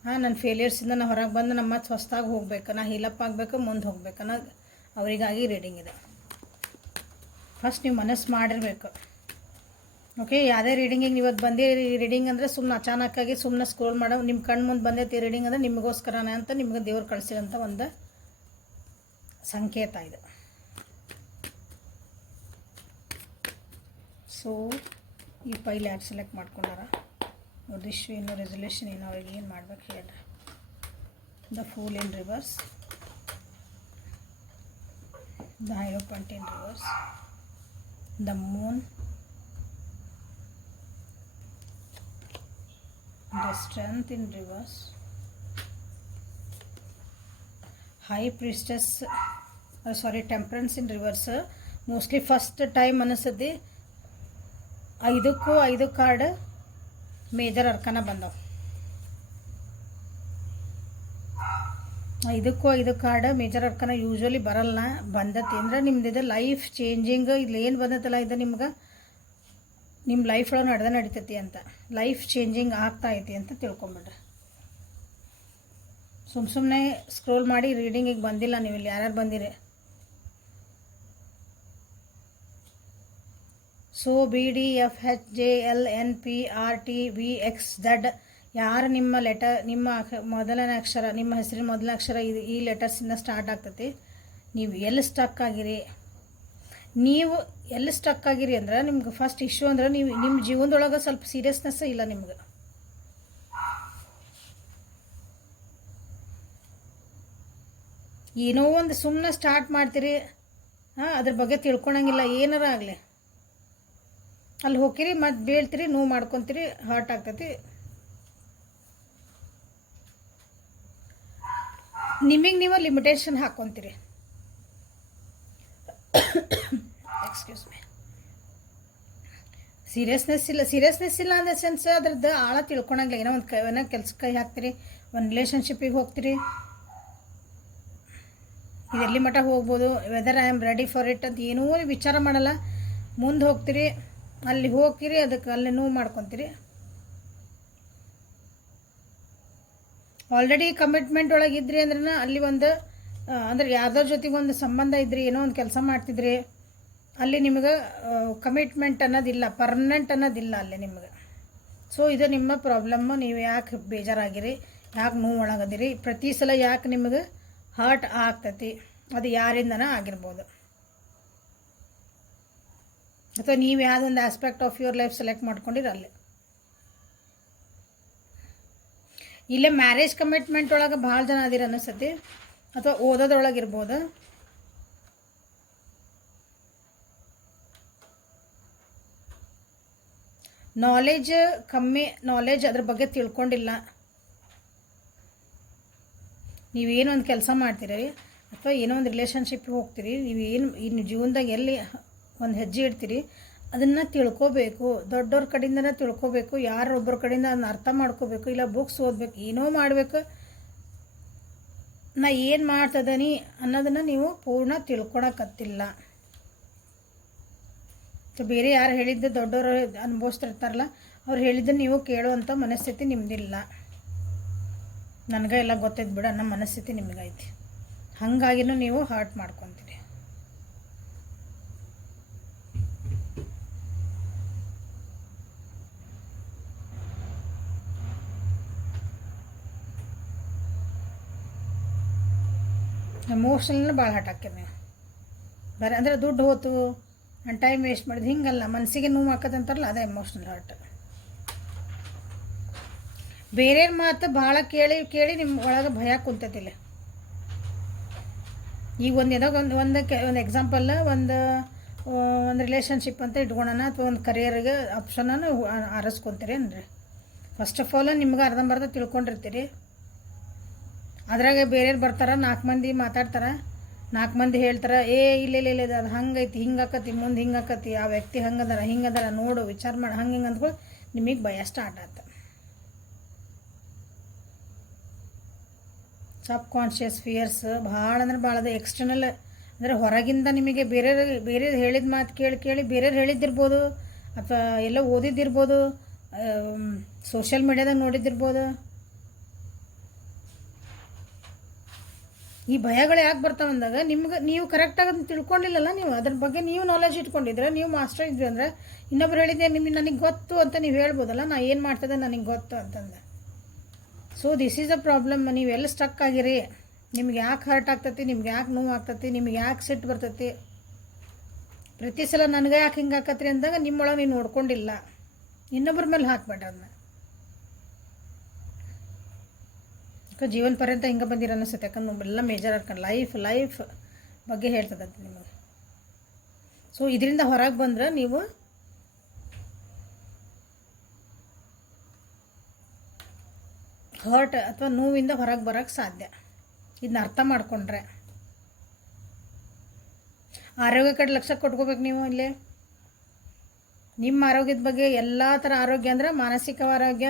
ನನ್ನ ಫೇಲಿಯರ್ಸಿಂದ ನಾನು ಹೊರಗೆ ಬಂದು ನಮ್ಮ ಮತ್ತೆ ಹೊಸ್ದಾಗಿ ಹೋಗ್ಬೇಕು, ನಾ ಹೀಲಪ್ ಆಗಬೇಕು, ಮುಂದೆ ಹೋಗ್ಬೇಕು ಅನ್ನೋದು ಅವರಿಗಾಗಿ ರೀಡಿಂಗ್ ಇದೆ. ಫಸ್ಟ್ ನೀವು ಮನಸ್ಸು ಮಾಡಿರ್ಬೇಕು. ಓಕೆ, ಯಾವುದೇ ರೀಡಿಂಗಿಗೆ ನೀವು ಇವತ್ತು ಬಂದಿರಿ ರೀಡಿಂಗ್ ಅಂದರೆ ಸುಮ್ಮನೆ ಅಚಾನಕ್ಕಾಗಿ ಸುಮ್ಮನೆ ಸ್ಕ್ರೋಲ್ ಮಾಡೋ ನಿಮ್ಮ ಕಣ್ಣು ಮುಂದೆ ಬಂದೈತಿ ರೀಡಿಂಗ್ ಅಂದರೆ ನಿಮಗೋಸ್ಕರನೇ ಅಂತ ನಿಮ್ಗೆ ದೇವ್ರು ಕಳಿಸಿರೋಂಥ ಒಂದು ಸಂಕೇತ ಇದು. ಸೊ ಈ ಫೈಲ್ ಯಾರು ಸೆಲೆಕ್ಟ್ ಮಾಡ್ಕೊಂಡಾರ, ಅವ್ರದ್ದು ಇಶ್ಯೂ ಏನೋ ರೆಸೊಲ್ಯೂಷನ್ ಏನೋ ಅವ್ರಿಗೆ ಏನು ಮಾಡ್ಬೇಕು ಹೇಳ್ರಿ. The fool in reverse, the hierophant in reverse, the moon, the strength in reverse, high priestess, temperance in reverse. Mostly first time ಅನಿಸ್ತದೆ 5ಕ್ಕೂ 5 ಕಾರ್ಡ್ ಮೇಜರ್ ಅರ್ಕನ ಬಂದವು. 5ಕ್ಕೂ 5 ಕಾರ್ಡ್ ಮೇಜರ್ ಅರ್ಕನ ಯೂಶ್ವಲಿ ಬರಲ್ಲ, ಬಂದತಿ ಅಂದ್ರೆ ನಿಮ್ದಿದೆ ಲೈಫ್ ಚೇಂಜಿಂಗ್. ಇಲ್ಲಿ ಏನು ಬಂದತ್ತಲ್ಲ ಇದು ನಿಮ್ಗೆ ನಿಮ್ಮ ಲೈಫ್ ಒಳಗೆ ನಡೀತೈತಿ ಅಂತ, ಲೈಫ್ ಚೇಂಜಿಂಗ್ ಆಗ್ತಾಯಿತಿ ಅಂತ ತಿಳ್ಕೊಂಬಿಡ್ರಿ. ಸುಮ್ಮನೆ ಸ್ಕ್ರೋಲ್ ಮಾಡಿ ರೀಡಿಂಗಿಗೆ ಬಂದಿಲ್ಲ ನೀವು, ಇಲ್ಲಿ ಯಾರ್ಯಾರು ಬಂದಿರಿ. ಸೊ BDFHJLNPRTVXZ ಯಾರು ನಿಮ್ಮ ಲೆಟರ್, ನಿಮ್ಮ ಮೊದಲನೇ ಅಕ್ಷರ, ನಿಮ್ಮ ಹೆಸರಿನ ಮೊದಲನೇ ಅಕ್ಷರ ಈ ಲೆಟರ್ಸಿಂದ ಸ್ಟಾರ್ಟ್ ಆಗ್ತೈತಿ, ನೀವು ಎಲ್ಲಿ ಸ್ಟಕ್ ಆಗಿರಿ, ನೀವು ಎಲ್ಲಿ ಸ್ಟಕ್ ಆಗಿರಿ ಅಂದ್ರೆ ನಿಮ್ಗೆ ಫಸ್ಟ್ ಇಶ್ಯೂ ಅಂದ್ರೆ ನೀವು ನಿಮ್ಮ ಜೀವನದೊಳಗೆ ಸ್ವಲ್ಪ ಸೀರಿಯಸ್ನೆಸ್ ಇಲ್ಲ ನಿಮ್ಗೆ. ಏನೋ ಒಂದು ಸುಮ್ಮನೆ ಸ್ಟಾರ್ಟ್ ಮಾಡ್ತೀರಿ, ಅದ್ರ ಬಗ್ಗೆ ತಿಳ್ಕೊಳಂಗಿಲ್ಲ, ಏನಾರ ಆಗಲಿ ಅಲ್ಲಿ ಹೋಗಿರಿ ಮತ್ತು ಬೀಳ್ತೀರಿ, ನೋವು ಮಾಡ್ಕೊತೀರಿ, ಹರ್ಟ್ ಆಗ್ತೈತಿ. ನಿಮಗೆ ನೀವು ಲಿಮಿಟೇಷನ್ ಹಾಕ್ಕೊತೀರಿ. Excuse me. ಸೀರಿಯಸ್ನೆಸ್ ಇಲ್ಲ ಅಂದ ಸೆನ್ಸ್ ಅದ್ರದ್ದು ಆಳ ತಿಳ್ಕೊಳಂಗಿಲ್ಲ. ಏನೋ ಒಂದು ಕೆಲ್ಸಕ್ಕೆ ಕೈ ಹಾಕ್ತೀರಿ, ಒಂದು ರಿಲೇಷನ್ಶಿಪ್ಪಿಗೆ ಹೋಗ್ತೀರಿ, ಇದೆಲ್ಲಿ ಮಟ್ಟ ಹೋಗ್ಬೋದು, whether I am ready for it ಅಂತ ಏನೂ ವಿಚಾರ ಮಾಡಲ್ಲ, ಮುಂದೆ ಹೋಗ್ತೀರಿ, ಅಲ್ಲಿ ಹೋಗ್ತೀರಿ, ಅದಕ್ಕೆ ಅಲ್ಲಿ ನೋವು ಮಾಡ್ಕೊತೀರಿ. ಆಲ್ರೆಡಿ ಕಮಿಟ್ಮೆಂಟ್ ಒಳಗಿದ್ರಿ ಅಂದ್ರೆ ಅಲ್ಲಿ ಒಂದು ಅಂದ್ರೆ ಯಾರ್ದಾರ ಜೊತೆಗೆ ಒಂದು ಸಂಬಂಧ ಇದ್ರಿ, ಏನೋ ಒಂದು ಕೆಲಸ ಮಾಡ್ತಿದ್ರಿ, ಅಲ್ಲಿ ನಿಮಗೆ ಕಮಿಟ್ಮೆಂಟ್ ಅನ್ನೋದಿಲ್ಲ, ಪರ್ಮನೆಂಟ್ ಅನ್ನೋದಿಲ್ಲ ಅಲ್ಲಿ ನಿಮಗೆ. ಸೊ ಇದು ನಿಮ್ಮ ಪ್ರಾಬ್ಲಮ್ಮು. ನೀವು ಯಾಕೆ ಬೇಜಾರಾಗಿರಿ, ಯಾಕೆ ನೋವು ಒಳಗದಿರಿ, ಪ್ರತಿ ಸಲ ಯಾಕೆ ನಿಮಗೆ ಹರ್ಟ್ ಆಗ್ತೈತಿ, ಅದು ಯಾರಿಂದನ ಆಗಿರ್ಬೋದು, ಅಥವಾ ನೀವು ಯಾವುದೊಂದು aspect of your life select ಮಾಡ್ಕೊಂಡಿರ ಅಲ್ಲಿ. ಇಲ್ಲೇ ಮ್ಯಾರೇಜ್ ಕಮಿಟ್ಮೆಂಟ್ ಒಳಗೆ ಭಾಳ ಜನ ಅದಿರ ಅನ್ನಿಸ್ತತಿ, ಅಥವಾ ಓದೋದ್ರೊಳಗಿರ್ಬೋದು. ನಾಲೆಜ್ ಅದ್ರ ಬಗ್ಗೆ ತಿಳ್ಕೊಂಡಿಲ್ಲ. ನೀವೇನೋ ಒಂದು ಕೆಲಸ ಮಾಡ್ತೀರಿ ಅಥವಾ ಏನೋ ಒಂದು ರಿಲೇಷನ್ಶಿಪ್ಗೆ ಹೋಗ್ತೀರಿ, ನೀವೇನು ಇನ್ನು ಜೀವನದಾಗ ಎಲ್ಲಿ ಒಂದು ಹೆಜ್ಜೆ ಇಡ್ತೀರಿ ಅದನ್ನು ತಿಳ್ಕೊಬೇಕು, ದೊಡ್ಡವ್ರ ಕಡೆಯಿಂದನೇ ತಿಳ್ಕೊಬೇಕು, ಯಾರೊಬ್ಬರ ಕಡೆಯಿಂದ ಅದನ್ನ ಅರ್ಥ ಮಾಡ್ಕೋಬೇಕು, ಇಲ್ಲ ಬುಕ್ಸ್ ಓದಬೇಕು, ಏನೋ ಮಾಡಬೇಕು. ನಾ ಏನು ಮಾಡ್ತದನಿ ಅನ್ನೋದನ್ನು ನೀವು ಪೂರ್ಣ ತಿಳ್ಕೊಳಕತ್ತಿಲ್ಲ. ಬೇರೆ ಯಾರು ಹೇಳಿದ್ದು ದೊಡ್ಡವರು ಅನುಭವಿಸ್ತಿರ್ತಾರಲ್ಲ, ಅವ್ರು ಹೇಳಿದ್ದನ್ನು ನೀವು ಕೇಳುವಂಥ ಮನಸ್ಥಿತಿ ನಿಮ್ಮದಿಲ್ಲ. ನನಗೆ ಎಲ್ಲ ಗೊತ್ತೈತೆ ಬಿಡ ಅನ್ನೋ ಮನಸ್ಥಿತಿ ನಿಮಗೈತಿ, ಹಾಗಾಗಿನೂ ನೀವು ಹರ್ಟ್ ಮಾಡ್ಕೊತೀರಿ. ಎಮೋಷ್ನಲ್ನ ಭಾಳ ಹರ್ಟ್ ಹಾಕ್ತೀರಿ ನೀವು. ಬರೀ ಅಂದರೆ ದುಡ್ಡು ಹೋತು, ನಾನು ಟೈಮ್ ವೇಸ್ಟ್ ಮಾಡಿದ್ದು ಹಿಂಗಲ್ಲ, ಮನಸ್ಸಿಗೆ ನೋವು ಹಾಕೋದಂತಾರಲ್ಲ ಅದೇ ಎಮೋಷ್ನಲ್ ಹರ್ಟ್. ಬೇರೆಯವ್ರ ಮಾತು ಭಾಳ ಕೇಳಿ ಕೇಳಿ ನಿಮ್ಮ ಒಳಗೆ ಭಯ ಕುಂತೈತಿಲ್ಲ. ಈಗ ಒಂದು ಎಕ್ಸಾಂಪಲ್ ಒಂದು ರಿಲೇಷನ್ಶಿಪ್ ಅಂತ ಇಟ್ಕೊಳ್ಳೋಣ, ಅಥವಾ ಒಂದು ಕರಿಯರ್ಗೆ ಆಪ್ಷನನ್ನು ಆರಿಸ್ಕೊತೀರಿ ಅಂದರೆ ಫಸ್ಟ್ ಆಫ್ ಆಲ್ ನಿಮ್ಗೆ ಅರ್ಧಂಬರ್ಧ ತಿಳ್ಕೊಂಡಿರ್ತೀರಿ. ಅದ್ರಾಗ ಬೇರೆಯವ್ರು ಬರ್ತಾರೆ, 4 ಮಂದಿ ಮಾತಾಡ್ತಾರೆ, 4 ಮಂದಿ ಹೇಳ್ತಾರೆ ಇಲ್ಲ ಅದು ಹಂಗೈತಿ, ಹಿಂಗೆ ಆಕತಿ, ಮುಂದೆ ಹಿಂಗೆ ಆಕತಿ, ಆ ವ್ಯಕ್ತಿ ಹಿಂಗದಾರ ನೋಡು ವಿಚಾರ ಮಾಡಿ ಹಿಂಗೆ ಅಂದ್ಕೊಂಡು ನಿಮಗೆ ಭಯ ಸ್ಟಾರ್ಟ್ ಆತ. ಸಬ್ ಕಾನ್ಷಿಯಸ್ ಫಿಯರ್ಸ್ ಭಾಳ ಅಂದ್ರೆ ಭಾಳ ಅದು ಎಕ್ಸ್ಟರ್ನಲ್ ಅಂದರೆ ಹೊರಗಿಂದ ನಿಮಗೆ ಬೇರೆಯವ್ರು ಹೇಳಿದ ಮಾತು ಕೇಳಿ ಕೇಳಿ ಬೇರೆಯವ್ರು ಹೇಳಿದ್ದಿರ್ಬೋದು, ಅಥವಾ ಎಲ್ಲ ಓದಿದ್ದಿರ್ಬೋದು, ಸೋಷಿಯಲ್ ಮೀಡ್ಯಾದಾಗ ನೋಡಿದ್ದಿರ್ಬೋದು. ಈ ಭಯಗಳು ಯಾಕೆ ಬರ್ತಾವೆ ಅಂದಾಗ ನೀವು ಕರೆಕ್ಟಾಗಿ ಅದನ್ನು ತಿಳ್ಕೊಂಡಿಲ್ಲಲ್ಲ, ನೀವು ಅದ್ರ ಬಗ್ಗೆ ನೀವು ನಾಲೆಜ್ ಇಟ್ಕೊಂಡಿದ್ರೆ, ನೀವು ಮಾಸ್ಟರ್ ಇದ್ರಿ ಅಂದರೆ ಇನ್ನೊಬ್ರು ಹೇಳಿದ್ದೆ ನನಗೆ ಗೊತ್ತು ಅಂತ ನೀವು ಹೇಳ್ಬೋದಲ್ಲ, ನಾ ಏನು ಮಾಡ್ತದೆ ನನಗೆ ಗೊತ್ತು ಅಂತಂದೆ. So this is a problem. ನೀವೆಲ್ಲ ಸ್ಟಕ್ ಆಗಿರಿ. ನಿಮ್ಗೆ ಯಾಕೆ ಹರ್ಟ್ ಆಗ್ತೈತಿ, ನಿಮ್ಗೆ ಯಾಕೆ ನೋವು ಆಗ್ತೈತಿ, ನಿಮ್ಗೆ ಯಾಕೆ ಸಿಟ್ಟು ಬರ್ತೈತಿ, ಪ್ರತಿ ಸಲ ನನಗೆ ಯಾಕೆ ಹಿಂಗೆ ಆಕತ್ರಿ ಅಂದಾಗ ನಿಮ್ಮೊಳಗೆ ನೀವು ನೋಡ್ಕೊಂಡಿಲ್ಲ, ಇನ್ನೊಬ್ಬರ ಮೇಲೆ ಹಾಕ್ಬೇಡ್ರಿ ಅದನ್ನ. ಜೀವನ ಪರ್ಯಂತ ಹಿಂಗೆ ಬಂದಿರ ಅನಿಸುತ್ತೆ, ಯಾಕಂದ್ರೆ ಎಲ್ಲ ಮೇಜರ್ ಹಾಕೊಂಡು ಲೈಫ್ ಬಗ್ಗೆ ಹೇಳ್ತದಂತೆ ನಿಮಗೆ. ಸೊ ಇದರಿಂದ ಹೊರಗೆ ಬಂದ್ರೆ ನೀವು ಹರ್ಟ್ ಅಥವಾ ನೋವಿಂದ ಹೊರಗೆ ಬರೋಕ್ಕೆ ಸಾಧ್ಯ. ಇದನ್ನ ಅರ್ಥ ಮಾಡಿಕೊಂಡ್ರೆ ಆರೋಗ್ಯ ಕಡೆ ಲಕ್ಷ್ಯ ಕೊಟ್ಕೋಬೇಕು ನೀವು. ಇಲ್ಲಿ ನಿಮ್ಮ ಆರೋಗ್ಯದ ಬಗ್ಗೆ ಎಲ್ಲ ಥರ ಆರೋಗ್ಯ ಅಂದ್ರೆ ಮಾನಸಿಕ ಆರೋಗ್ಯ,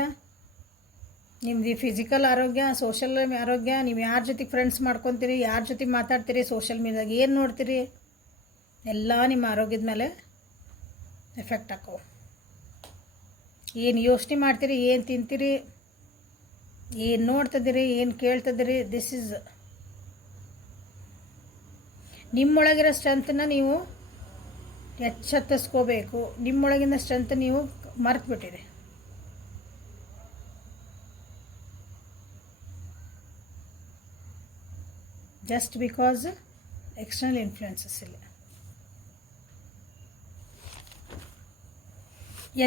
ನಿಮ್ಮದು ಫಿಸಿಕಲ್ ಆರೋಗ್ಯ, ಸೋಷಲ್ ಆರೋಗ್ಯ, ನೀವು ಯಾರ ಜೊತೆ ಫ್ರೆಂಡ್ಸ್ ಮಾಡ್ಕೊತೀರಿ, ಯಾರ ಜೊತೆ ಮಾತಾಡ್ತೀರಿ, ಸೋಷಲ್ ಮೀಡಿಯಾದಾಗ ಏನು ನೋಡ್ತೀರಿ, ಎಲ್ಲ ನಿಮ್ಮ ಆರೋಗ್ಯದ ಮೇಲೆ ಎಫೆಕ್ಟ್ ಹಾಕವು. ಏನು ಯೋಚನೆ ಮಾಡ್ತೀರಿ, ಏನು ತಿಂತೀರಿ, ಏನು ನೋಡ್ತಿದ್ದೀರಿ, ಏನು ಕೇಳ್ತಿದ್ದೀರಿ, ದಿಸ್ ಈಸ್ ನಿಮ್ಮೊಳಗಿರೋ ಸ್ಟ್ರೆಂತನ್ನ ನೀವು ಎಚ್ಚೆತ್ತಿಸ್ಕೋಬೇಕು. ನಿಮ್ಮೊಳಗಿನ ಸ್ಟ್ರೆಂತ್ ನೀವು ಮರೆತುಬಿಟ್ಟಿರಿ. ಜಸ್ಟ್ ಬಿಕಾಸ್ ಎಕ್ಸ್ಟರ್ನಲ್ ಇನ್ಫ್ಲುಯೆನ್ಸಸ್ ಇಲ್ಲ.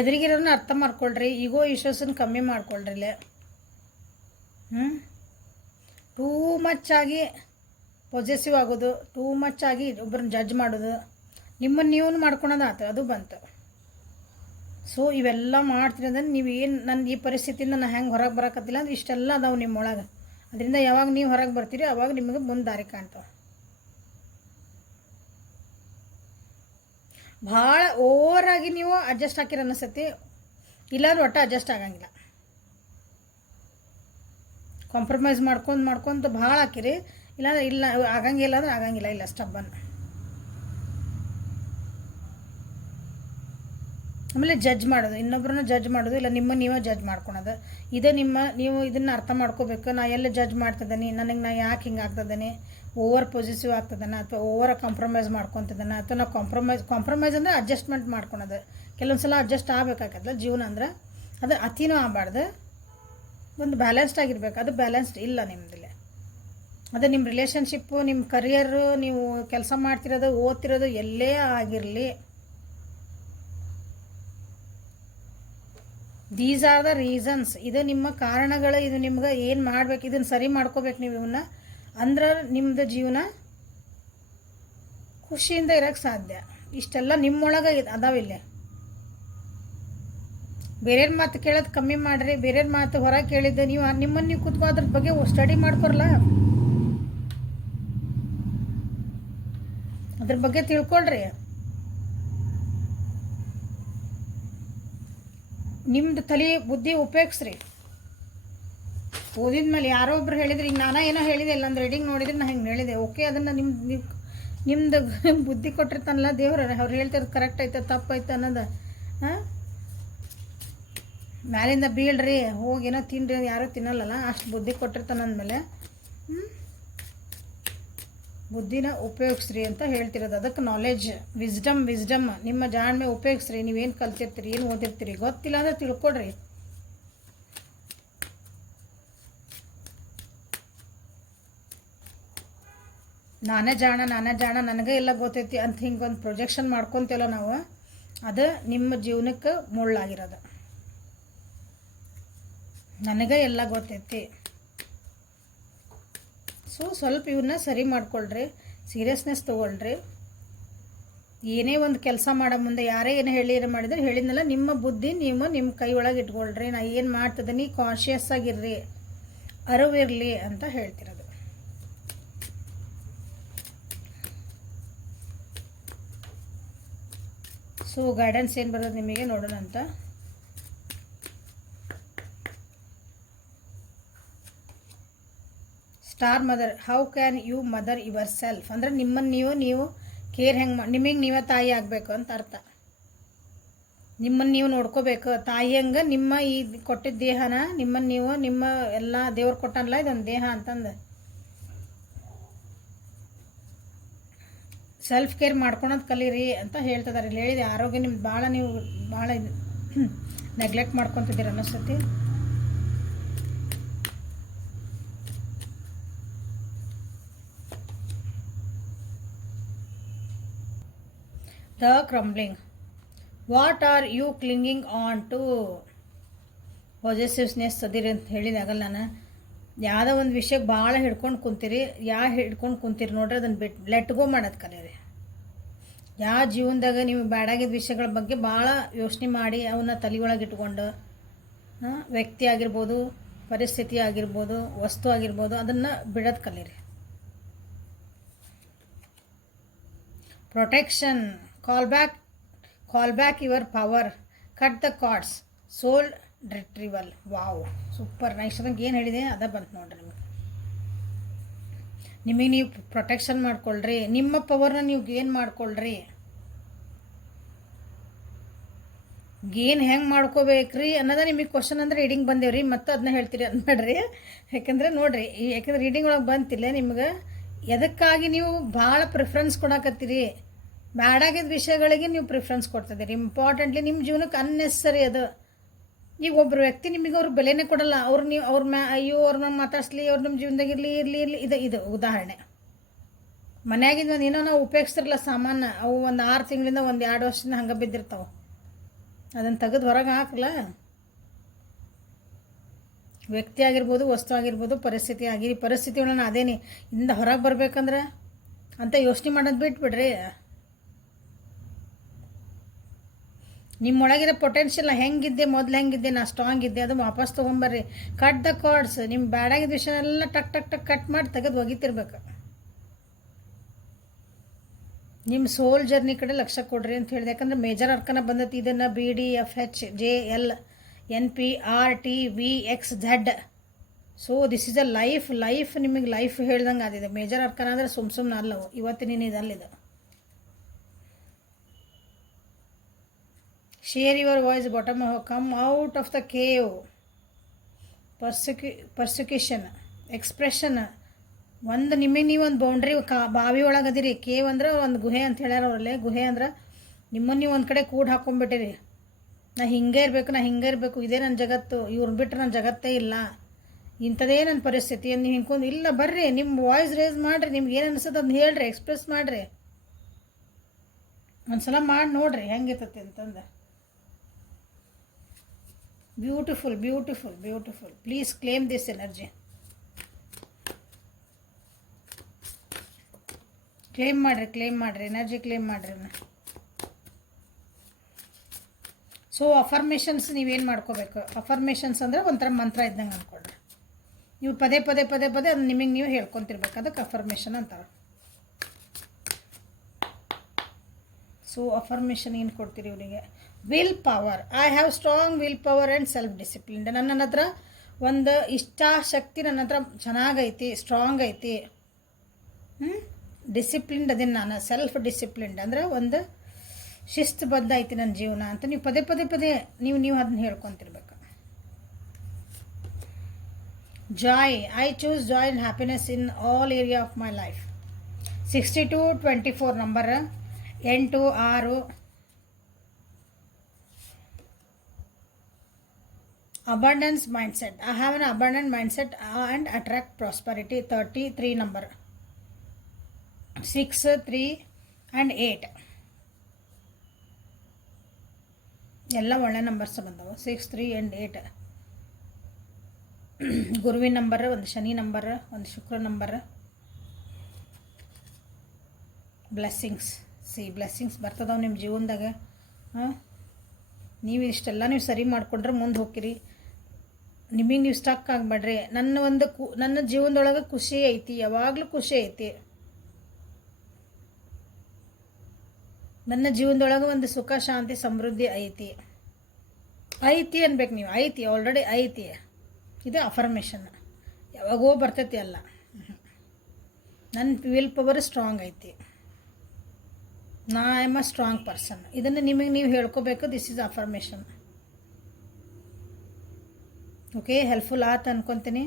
ಎದುರಿಗಿರೋನ್ನ ಅರ್ಥ ಮಾಡ್ಕೊಳ್ರಿ, ಈಗೋ ಇಶ್ಯೂಸನ್ನು ಕಮ್ಮಿ ಮಾಡ್ಕೊಳ್ರಿ. ಇಲ್ಲೇ ಟೂ ಮಚ್ ಆಗಿ ಪೊಸೆಸಿವ್ ಆಗೋದು, ಟೂ ಮಚ್ ಆಗಿ ಒಬ್ಬರನ್ನ ಜಡ್ಜ್ ಮಾಡೋದು, ನಿಮ್ಮನ್ನು ನೀವು ಮಾಡ್ಕೊಳೋದು ಆಯ್ತು, ಅದು ಬಂತು. ಸೊ ಇವೆಲ್ಲ ಮಾಡ್ತೀರಿ ಅಂದ್ರೆ ನೀವು ನನ್ನ ಈ ಪರಿಸ್ಥಿತಿಯಿಂದ ನಾನು ಹೆಂಗೆ ಹೊರಗೆ ಬರೋಕತ್ತಿಲ್ಲ ಅಂದ್ರೆ ಇಷ್ಟೆಲ್ಲ ಅದಾವೆ ನಿಮ್ಮೊಳಗೆ. ಅದರಿಂದ ಯಾವಾಗ ನೀವು ಹೊರಗೆ ಬರ್ತೀರಿ ಅವಾಗ ನಿಮಗೆ ಮುಂದೆ ದಾರಿ ಕಾಣ್ತಾವೆ. ಭಾಳ ಓವರಾಗಿ ನೀವು ಅಡ್ಜಸ್ಟ್ ಹಾಕಿರ ಅನಿಸ್ತೈತಿ, ಇಲ್ಲಾಂದ್ರೆ ಒಟ್ಟು ಅಡ್ಜಸ್ಟ್ ಆಗಂಗಿಲ್ಲ. ಕಾಂಪ್ರಮೈಸ್ ಮಾಡ್ಕೊಂಡು ಭಾಳ ಹಾಕಿರಿ, ಇಲ್ಲಾಂದ್ರೆ ಇಲ್ಲ ಆಗಂಗಿಲ್ಲ ಅಂದ್ರೆ ಆಗಂಗಿಲ್ಲ, ಇಲ್ಲ ಸ್ಟಬ್ಬನ್. ಆಮೇಲೆ ಜಡ್ಜ್ ಮಾಡೋದು, ಇನ್ನೊಬ್ಬರನ್ನ ಜಡ್ಜ್ ಮಾಡೋದು, ಇಲ್ಲ ನೀವೇ ಜಡ್ಜ್ ಮಾಡ್ಕೊಳೋದು. ಇದೇ ನೀವು ಇದನ್ನು ಅರ್ಥ ಮಾಡ್ಕೋಬೇಕು. ನಾ ಎಲ್ಲ ಜಡ್ಜ್ ಮಾಡ್ತಿದ್ದೀನಿ, ನನಗೆ ನಾ ಯಾಕೆ ಹಿಂಗೆ ಆಗ್ತದೇನೆ, ಓವರ್ ಪಾಸಿಟಿವ್ ಆಗ್ತದನ, ಅಥವಾ ಓವರ್ ಕಾಂಪ್ರಮೈಸ್ ಮಾಡ್ಕೊತಿದ್ದಾನೆ, ಅಥವಾ ನಾವು ಕಾಂಪ್ರಮೈಸ್ ಅಂದರೆ ಅಡ್ಜಸ್ಟ್ಮೆಂಟ್ ಮಾಡ್ಕೊಳೋದು. ಕೆಲವೊಂದು ಸಲ ಅಡ್ಜಸ್ಟ್ ಆಗಬೇಕಾಗತ್ತಲ್ಲ ಜೀವನ ಅಂದ್ರೆ, ಅದು ಅತಿನೂ ಆಗಬಾರ್ದು, ಒಂದು ಬ್ಯಾಲೆನ್ಸ್ಡ್ ಆಗಿರ್ಬೇಕು. ಅದು ಬ್ಯಾಲೆನ್ಸ್ಡ್ ಇಲ್ಲ ನಿಮ್ಮದಿಲ್ಲ. ಅದು ನಿಮ್ಮ ರಿಲೇಷನ್ಶಿಪ್ಪು, ನಿಮ್ಮ ಕರಿಯರು, ನೀವು ಕೆಲಸ ಮಾಡ್ತಿರೋದು, ಓದ್ತಿರೋದು ಎಲ್ಲೇ ಆಗಿರಲಿ, ದೀಸ್ ಆರ್ ದ ರೀಸನ್ಸ್. ಇದು ನಿಮ್ಮ ಕಾರಣಗಳು, ಇದು ನಿಮ್ಗೆ ಏನು ಮಾಡ್ಬೇಕು, ಇದನ್ನು ಸರಿ ಮಾಡ್ಕೋಬೇಕು ನೀವು ಇವನ್ನ, ಅಂದ್ರೆ ನಿಮ್ಮದು ಜೀವನ ಖುಷಿಯಿಂದ ಇರೋಕ್ಕೆ ಸಾಧ್ಯ. ಇಷ್ಟೆಲ್ಲ ನಿಮ್ಮೊಳಗೆ ಅದಾವಿಲ್ಲೇ. ಬೇರೆಯವ್ರ ಮಾತು ಕೇಳೋದು ಕಮ್ಮಿ ಮಾಡಿರಿ. ಬೇರೆಯವ್ರ ಮಾತು ಹೊರಗೆ ಕೇಳಿದ್ದೆ ನೀವು ನಿಮ್ಮನ್ನು ನೀವು ಕೂತ್ಕೊ ಅದ್ರ ಬಗ್ಗೆ ಸ್ಟಡಿ ಮಾಡ್ಕೊರಲ್ಲ, ಅದ್ರ ಬಗ್ಗೆ ತಿಳ್ಕೊಳ್ರಿ. ನಿಮ್ಮದು ತಲೆ ಬುದ್ಧಿ ಉಪಯೋಗಿಸ್ರಿ. ಓದಿದ್ಮೇಲೆ ಯಾರೋ ಒಬ್ರು ಹೇಳಿದ್ರೆ, ಈಗ ನಾನಾ ಏನೋ ಹೇಳಿದೆ, ಇಲ್ಲಾಂದ್ರೆ ರೀಡಿಂಗ್ ನೋಡಿದ್ರೆ ನಾ ಹಿಂಗೆ ಹೇಳಿದೆ, ಓಕೆ, ಅದನ್ನು ನಿಮ್ದು ಬುದ್ಧಿ ಕೊಟ್ಟಿರ್ತಾನಲ್ಲ ದೇವ್ರ, ಅವ್ರು ಹೇಳ್ತಿರೋದು ಕರೆಕ್ಟ್ ಐತೆ ತಪ್ಪೈತೆ ಅನ್ನೋದು. ಮ್ಯಾಲಿಂದ ಬೀಳ್ರಿ, ಹೋಗಿ ಏನೋ ತಿನ್ರಿ, ಯಾರೂ ತಿನ್ನಲ್ಲಲ್ಲ, ಅಷ್ಟು ಬುದ್ಧಿ ಕೊಟ್ಟಿರ್ತಾನೆ ಅಂದಮೇಲೆ ಬುದ್ಧಿನ ಉಪಯೋಗಿಸ್ರಿ ಅಂತ ಹೇಳ್ತಿರೋದು. ಅದಕ್ಕೆ ನಾಲೆಜ್, ವಿಸ್ಡಮ್ ನಿಮ್ಮ ಜಾಣ್ಮೆ ಉಪಯೋಗಿಸ್ರಿ. ನೀವೇನು ಕಲ್ತಿರ್ತೀರಿ, ಏನು ಓದಿರ್ತೀರಿ, ಗೊತ್ತಿಲ್ಲ ಅಂದ್ರೆ ತಿಳ್ಕೊಡ್ರಿ. ನಾನೇ ಜಾಣ ನನಗೆ ಎಲ್ಲ ಗೊತ್ತೈತಿ ಅಂತ ಹಿಂಗೊಂದು ಪ್ರೊಜೆಕ್ಷನ್ ಮಾಡ್ಕೊತೀವಲ್ಲ ನಾವು, ಅದು ನಿಮ್ಮ ಜೀವನಕ್ಕೆ ಮುಳ್ಳಾಗಿರೋದು. ನನಗೆ ಎಲ್ಲ ಗೊತ್ತೈತಿ. ಸೊ ಸ್ವಲ್ಪ ಇವನ್ನ ಸರಿ ಮಾಡ್ಕೊಳ್ರಿ, ಸೀರಿಯಸ್ನೆಸ್ ತೊಗೊಳ್ರಿ. ಏನೇ ಒಂದು ಕೆಲಸ ಮಾಡೋ ಮುಂದೆ ಯಾರೇ ಏನು ಮಾಡಿದ್ರೆ ಹೇಳಿದ್ನಲ್ಲ, ನಿಮ್ಮ ಬುದ್ಧಿ ನೀವು ನಿಮ್ಮ ಕೈ ಒಳಗೆ ಇಟ್ಕೊಳ್ರಿ. ನಾ ಏನು ಮಾಡ್ತಿದ್ದೀನಿ ಕಾನ್ಷಿಯಸ್ ಆಗಿರ್ರಿ, ಅರಿವಿರಲಿ ಅಂತ ಹೇಳ್ತಿರೋದು. ಸೊ ಗೈಡೆನ್ಸ್ ಏನು ಬರೋದು ನಿಮಗೆ ನೋಡೋಣ ಅಂತ. Star mother, how can you mother yourself ಅಂದರೆ ನಿಮ್ಮನ್ನು ನೀವು ಕೇರ್ ಹೆಂಗೆ ನಿಮಗೆ ನೀವೇ ತಾಯಿ ಆಗಬೇಕು ಅಂತ ಅರ್ಥ. ನಿಮ್ಮನ್ನು ನೀವು ನೋಡ್ಕೋಬೇಕು ತಾಯಿ ಹಂಗೆ. ನಿಮ್ಮ ಈ ಕೊಟ್ಟಿದ್ದ ದೇಹನ ನಿಮ್ಮನ್ನು ನೀವು ನಿಮ್ಮ ಎಲ್ಲ ದೇವ್ರು ಕೊಟ್ಟನಲ್ಲ ಇದೊಂದು ದೇಹ ಅಂತಂದು ಸೆಲ್ಫ್ ಕೇರ್ ಮಾಡ್ಕೊಳೋದು ಕಲೀರಿ ಅಂತ ಹೇಳ್ತಿದ್ದಾರೆ. ಇಲ್ಲಿ ಹೇಳಿದೆ ಆರೋಗ್ಯ ನಿಮ್ದು ಭಾಳ ನೀವು ಭಾಳ ಇದು ನೆಗ್ಲೆಕ್ಟ್ ಮಾಡ್ಕೊತಿದ್ದೀರ ಅನ್ನಿಸ್ತತಿ. The crumbling, what are you clinging on to? Positiveness ಅದಿರಿ ಅಂತ ಹೇಳಿದಾಗಲ್ಲ ನಾನು. ಯಾವುದೋ ಒಂದು ವಿಷಯಕ್ಕೆ ಭಾಳ ಹಿಡ್ಕೊಂಡು ಕುಂತೀರಿ, ಹಿಡ್ಕೊಂಡು ಕುಂತೀರಿ ನೋಡ್ರಿ, ಅದನ್ನು ಲೆಟ್ ಗೋ ಮಾಡೋದು ಕಲೀರಿ. ಯಾವ ಜೀವನದಾಗ ನಿಮಗೆ ಬ್ಯಾಡಾಗಿದ್ದ ವಿಷಯಗಳ ಬಗ್ಗೆ ಭಾಳ ಯೋಚನೆ ಮಾಡಿ ಅವನ್ನ ತಲೆ ಒಳಗೆ ಇಟ್ಕೊಂಡು, ವ್ಯಕ್ತಿ ಆಗಿರ್ಬೋದು, ಪರಿಸ್ಥಿತಿ ಆಗಿರ್ಬೋದು, ವಸ್ತು ಆಗಿರ್ಬೋದು, ಅದನ್ನು ಬಿಡೋದು ಕಲೀರಿ. Protection, call back your power, cut the cards, soul retrieval. Wow, super nice. ಅದಂಗೆ ಏನು ಹೇಳಿದೆ ಅದ ಬಂತು ನೋಡ್ರಿ. ನಿಮಗೆ ನೀವು ಪ್ರೊಟೆಕ್ಷನ್ ಮಾಡ್ಕೊಳ್ರಿ, ನಿಮ್ಮ ಪವರ್ನ ನೀವು ಗೇನ್ ಮಾಡ್ಕೊಳ್ರಿ. ಗೇನ್ ಹೆಂಗೆ ಮಾಡ್ಕೋಬೇಕ್ರಿ ಅನ್ನೋದ ನಿಮಗೆ ಕ್ವಶನ್ ಅಂದರೆ ರೀಡಿಂಗ್ ಬಂದೇವ್ರಿ, ಮತ್ತೆ ಅದನ್ನ ಹೇಳ್ತೀರಿ ಅಂದ್ಬೇಡ್ರಿ. ಯಾಕಂದರೆ ನೋಡಿರಿ, ಯಾಕಂದ್ರೆ ರೀಡಿಂಗ್ ಒಳಗೆ ಬಂತಿಲ್ಲ ನಿಮ್ಗೆ ಎದಕ್ಕಾಗಿ ನೀವು ಭಾಳ ಪ್ರಿಫರೆನ್ಸ್ ಕೊಡಕತ್ತೀರಿ. ಬ್ಯಾಡಾಗಿದ್ದ ವಿಷಯಗಳಿಗೆ ನೀವು ಪ್ರಿಫರೆನ್ಸ್ ಕೊಡ್ತಿದ್ದೀರಿ. ಇಂಪಾರ್ಟೆಂಟ್ಲಿ ನಿಮ್ಮ ಜೀವನಕ್ಕೆ ಅನ್ನೆಸರಿ ಅದು. ಈಗ ಒಬ್ಬರು ವ್ಯಕ್ತಿ ನಿಮಗೆ ಅವ್ರ ಬೆಲೆನೇ ಕೊಡಲ್ಲ, ನೀವು ಅಯ್ಯೋ ಅವ್ರನ್ನ ಮಾತಾಡ್ಸ್ಲಿ, ಅವ್ರು ನಿಮ್ಮ ಜೀವನದಾಗ ಇರಲಿ ಇದು ಉದಾಹರಣೆ. ಮನೆಯಾಗಿದ್ದು ಒಂದು ಏನೋ ನಾವು ಉಪಯೋಗಿಸ್ತಿರಲ್ಲ ಸಾಮಾನು, ಅವು ಒಂದು 6 ತಿಂಗಳಿಂದ 1-2 ವರ್ಷದಿಂದ ಹಂಗೆ ಬಿದ್ದಿರ್ತಾವೆ. ಅದನ್ನು ತೆಗೆದು ಹೊರಗೆ ಹಾಕಲ್ಲ. ವ್ಯಕ್ತಿ ಆಗಿರ್ಬೋದು, ವಸ್ತು ಆಗಿರ್ಬೋದು, ಪರಿಸ್ಥಿತಿ ಒಳಗೆ ಅದೇನಿ ಇಂದ ಹೊರಗೆ ಬರ್ಬೇಕಂದ್ರೆ ಅಂತ ಯೋಚನೆ ಮಾಡೋದು ಬಿಟ್ಬಿಡ್ರಿ. ನಿಮ್ಮೊಳಗಿರೋ ಪೊಟೆನ್ಷಿಯಲ್ ಹೆಂಗಿದ್ದೆ ನಾ ಸ್ಟ್ರಾಂಗ್ ಇದ್ದೆ, ಅದು ವಾಪಸ್ ತೊಗೊಂಬರ್ರಿ. ಕಟ್ ದ ಕಾರ್ಡ್ಸ್, ನಿಮ್ಮ ಬ್ಯಾಡಾಗಿದ್ದ ವಿಷಯ ಎಲ್ಲ ಟಕ್ ಟಕ್ ಟಕ್ ಕಟ್ ಮಾಡಿ ತೆಗೆದು ಒಗಿತಿರ್ಬೇಕು. ನಿಮ್ಮ ಸೋಲ್ ಜರ್ನಿ ಕಡೆ ಲಕ್ಷ್ಯ ಕೊಡ್ರಿ ಅಂತ ಹೇಳಿದೆ. ಯಾಕಂದ್ರೆ ಮೇಜರ್ ಅರ್ಕನ ಬಂದೈತಿ. ಇದನ್ನು BDFHJL NPRTVXZ. So this is a life ನಿಮಗೆ ಲೈಫ್ ಹೇಳ್ದಂಗೆ ಆದಿದೆ. ಮೇಜರ್ ಅರ್ಕನ ಅಂದರೆ ಸುಮ್ಮನೆ ಅಲ್ಲವು, ಇವತ್ತಿನ ಇದಲ್ಲಿದೆ. Share your voice bottom, come out of the cave, persecution, expression. ನಿಮಗೆ ನೀವು ಒಂದು ಬೌಂಡ್ರಿ ಬಾವಿ ಒಳಗದಿರಿ. ಕೇವ್ ಅಂದ್ರೆ ಒಂದು ಗುಹೆ ಅಂತ ಹೇಳ್ಯಾರ ಅವರಲ್ಲೇ. ಗುಹೆ ಅಂದ್ರೆ ನಿಮ್ಮನ್ನು ನೀವು ಒಂದು ಕಡೆ ಕೂಡ್ ಹಾಕೊಂಡ್ಬಿಟ್ಟಿರಿ. ನಾ ಹಿಂಗೆ ಇರಬೇಕು, ಇದೇ ನನ್ನ ಜಗತ್ತು, ಇವ್ರನ್ನ ಬಿಟ್ಟರೆ ನನ್ನ ಜಗತ್ತೇ ಇಲ್ಲ, ಇಂಥದೇ ನನ್ನ ಪರಿಸ್ಥಿತಿ ನೀವು ಹಿಂಕೊಂಡು ಇಲ್ಲ. ಬರ್ರಿ, ನಿಮ್ಮ ವಾಯ್ಸ್ ರೇಸ್ ಮಾಡಿರಿ, ನಿಮ್ಗೆ ಏನು ಅನಿಸುತ್ತೆ ಅದನ್ನ ಹೇಳ್ರಿ, ಎಕ್ಸ್ಪ್ರೆಸ್ ಮಾಡಿರಿ. ಒಂದ್ಸಲ ಮಾಡಿ ನೋಡ್ರಿ ಹೆಂಗಿರ್ತತಿ ಅಂತಂದು. Beautiful. Please claim this energy. Claim ಮಾಡಿರಿ ಎನರ್ಜಿ ಕ್ಲೇಮ್ ಮಾಡಿರಿ. ಸೊ ಅಫರ್ಮೇಷನ್ಸ್ ನೀವೇನು ಮಾಡ್ಕೋಬೇಕು. ಅಫರ್ಮೇಷನ್ಸ್ ಅಂದರೆ ಒಂಥರ ಮಂತ್ರ ಇದ್ದಂಗೆ ಅಂದ್ಕೊಳ್ರಿ. ನೀವು ಪದೇ ಅದು ನಿಮಗೆ ನೀವು ಹೇಳ್ಕೊತಿರ್ಬೇಕು. ಅದಕ್ಕೆ ಅಫರ್ಮೇಷನ್ ಅಂತಾರೆ. ಸೊ ಅಫರ್ಮೇಷನ್ ಏನು ಕೊಡ್ತೀರಿ ಇವರಿಗೆ? Will power. I have strong will power and self disciplined. ನನ್ನ ಹತ್ರ ಒಂದು ಇಚ್ಛಾಶಕ್ತಿ ನನ್ನ ಹತ್ರ ಚೆನ್ನಾಗೈತಿ, ಸ್ಟ್ರಾಂಗ್ ಐತಿ. ಡಿಸಿಪ್ಲಿನ್ಡ್ ಅದನ್ನು ನಾನು. ಸೆಲ್ಫ್ ಡಿಸಿಪ್ಲಿನ್ಡ್ ಅಂದರೆ ಒಂದು ಶಿಸ್ತುಬದ್ಧ ಐತಿ ನನ್ನ ಜೀವನ ಅಂತ ನೀವು ಪದೇ ನೀವು ಅದನ್ನ ಹೇಳ್ಕೊತಿರ್ಬೇಕು. Joy. I choose joy and happiness in all area of my life. 6224 number 8 6. Abundance mindset. I have an abundant mindset and attract prosperity. 33 number. 6, 3 and 8 ಎಲ್ಲ ಒಳ್ಳೆ ನಂಬರ್ಸ್ ಬಂದವು. 6, 3 ಆ್ಯಂಡ್ 8 ಗುರುವಿನ ನಂಬರ್, ಒಂದು ಶನಿ ನಂಬರ್, ಒಂದು ಶುಕ್ರ ನಂಬರ್. ಬ್ಲೆಸ್ಸಿಂಗ್ಸ್ ಬ್ಲೆಸ್ಸಿಂಗ್ಸ್ ಬರ್ತದವು ನಿಮ್ಮ ಜೀವನದಾಗ. ನೀವು ಇಷ್ಟೆಲ್ಲ ನೀವು ಸರಿ ಮಾಡಿಕೊಂಡ್ರೆ ಮುಂದೆ ಹೋಗ್ತೀರಿ. ನಿಮಗೆ ನೀವು ಸ್ಟಕ್ ಆಗಬೇಡ್ರಿ. ನನ್ನ ಜೀವನದೊಳಗೆ ಖುಷಿ ಐತಿ, ಯಾವಾಗಲೂ ಖುಷಿ ಐತಿ. ನನ್ನ ಜೀವನದೊಳಗೆ ಒಂದು ಸುಖ ಶಾಂತಿ ಸಮೃದ್ಧಿ ಐತಿ ಅನ್ಬೇಕು ನೀವು. ಐತಿ, ಆಲ್ರೆಡಿ ಐತಿ. ಇದು ಅಫರ್ಮೇಷನ್. ಯಾವಾಗೋ ಬರ್ತೈತಿ ಅಲ್ಲ. ನನ್ನ ವಿಲ್ ಪವರ್ ಸ್ಟ್ರಾಂಗ್ ಐತಿ. ನಾ ಆಮ್ ಅ ಸ್ಟ್ರಾಂಗ್ ಪರ್ಸನ್. ಇದನ್ನು ನಿಮಗೆ ನೀವು ಹೇಳ್ಕೋಬೇಕು. This is affirmation. Okay, helpful ಆಯ್ತು ಅನ್ಕೊತೀನಿ.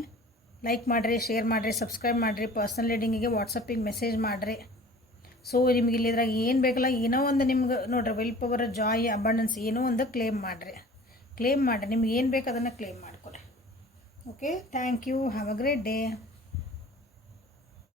ಲೈಕ್ ಮಾಡಿರಿ, ಶೇರ್ ಮಾಡಿರಿ, ಸಬ್ಸ್ಕ್ರೈಬ್ ಮಾಡಿರಿ. ಪರ್ಸ್ನಲ್ ರೀಡಿಂಗಿಗೆ ವಾಟ್ಸಪ್ಪಿಗೆ ಮೆಸೇಜ್ ಮಾಡಿರಿ. ಸೊ ನಿಮ್ಗೆ ಇಲ್ಲಿದ್ರಾಗ ಏನು ಬೇಕಲ್ಲ, ಏನೋ ಒಂದು ನಿಮ್ಗೆ ನೋಡ್ರಿ, ವಿಲ್ ಪವರ್, ಜಾಯ್, ಅಬಂಡೆನ್ಸ್ ಏನೋ ಒಂದು ಕ್ಲೇಮ್ ಮಾಡಿರಿ. ನಿಮ್ಗೆ ಏನು ಬೇಕು ಅದನ್ನು ಕ್ಲೇಮ್ ಮಾಡ್ಕೊರಿ. Okay, thank you. Have a great day.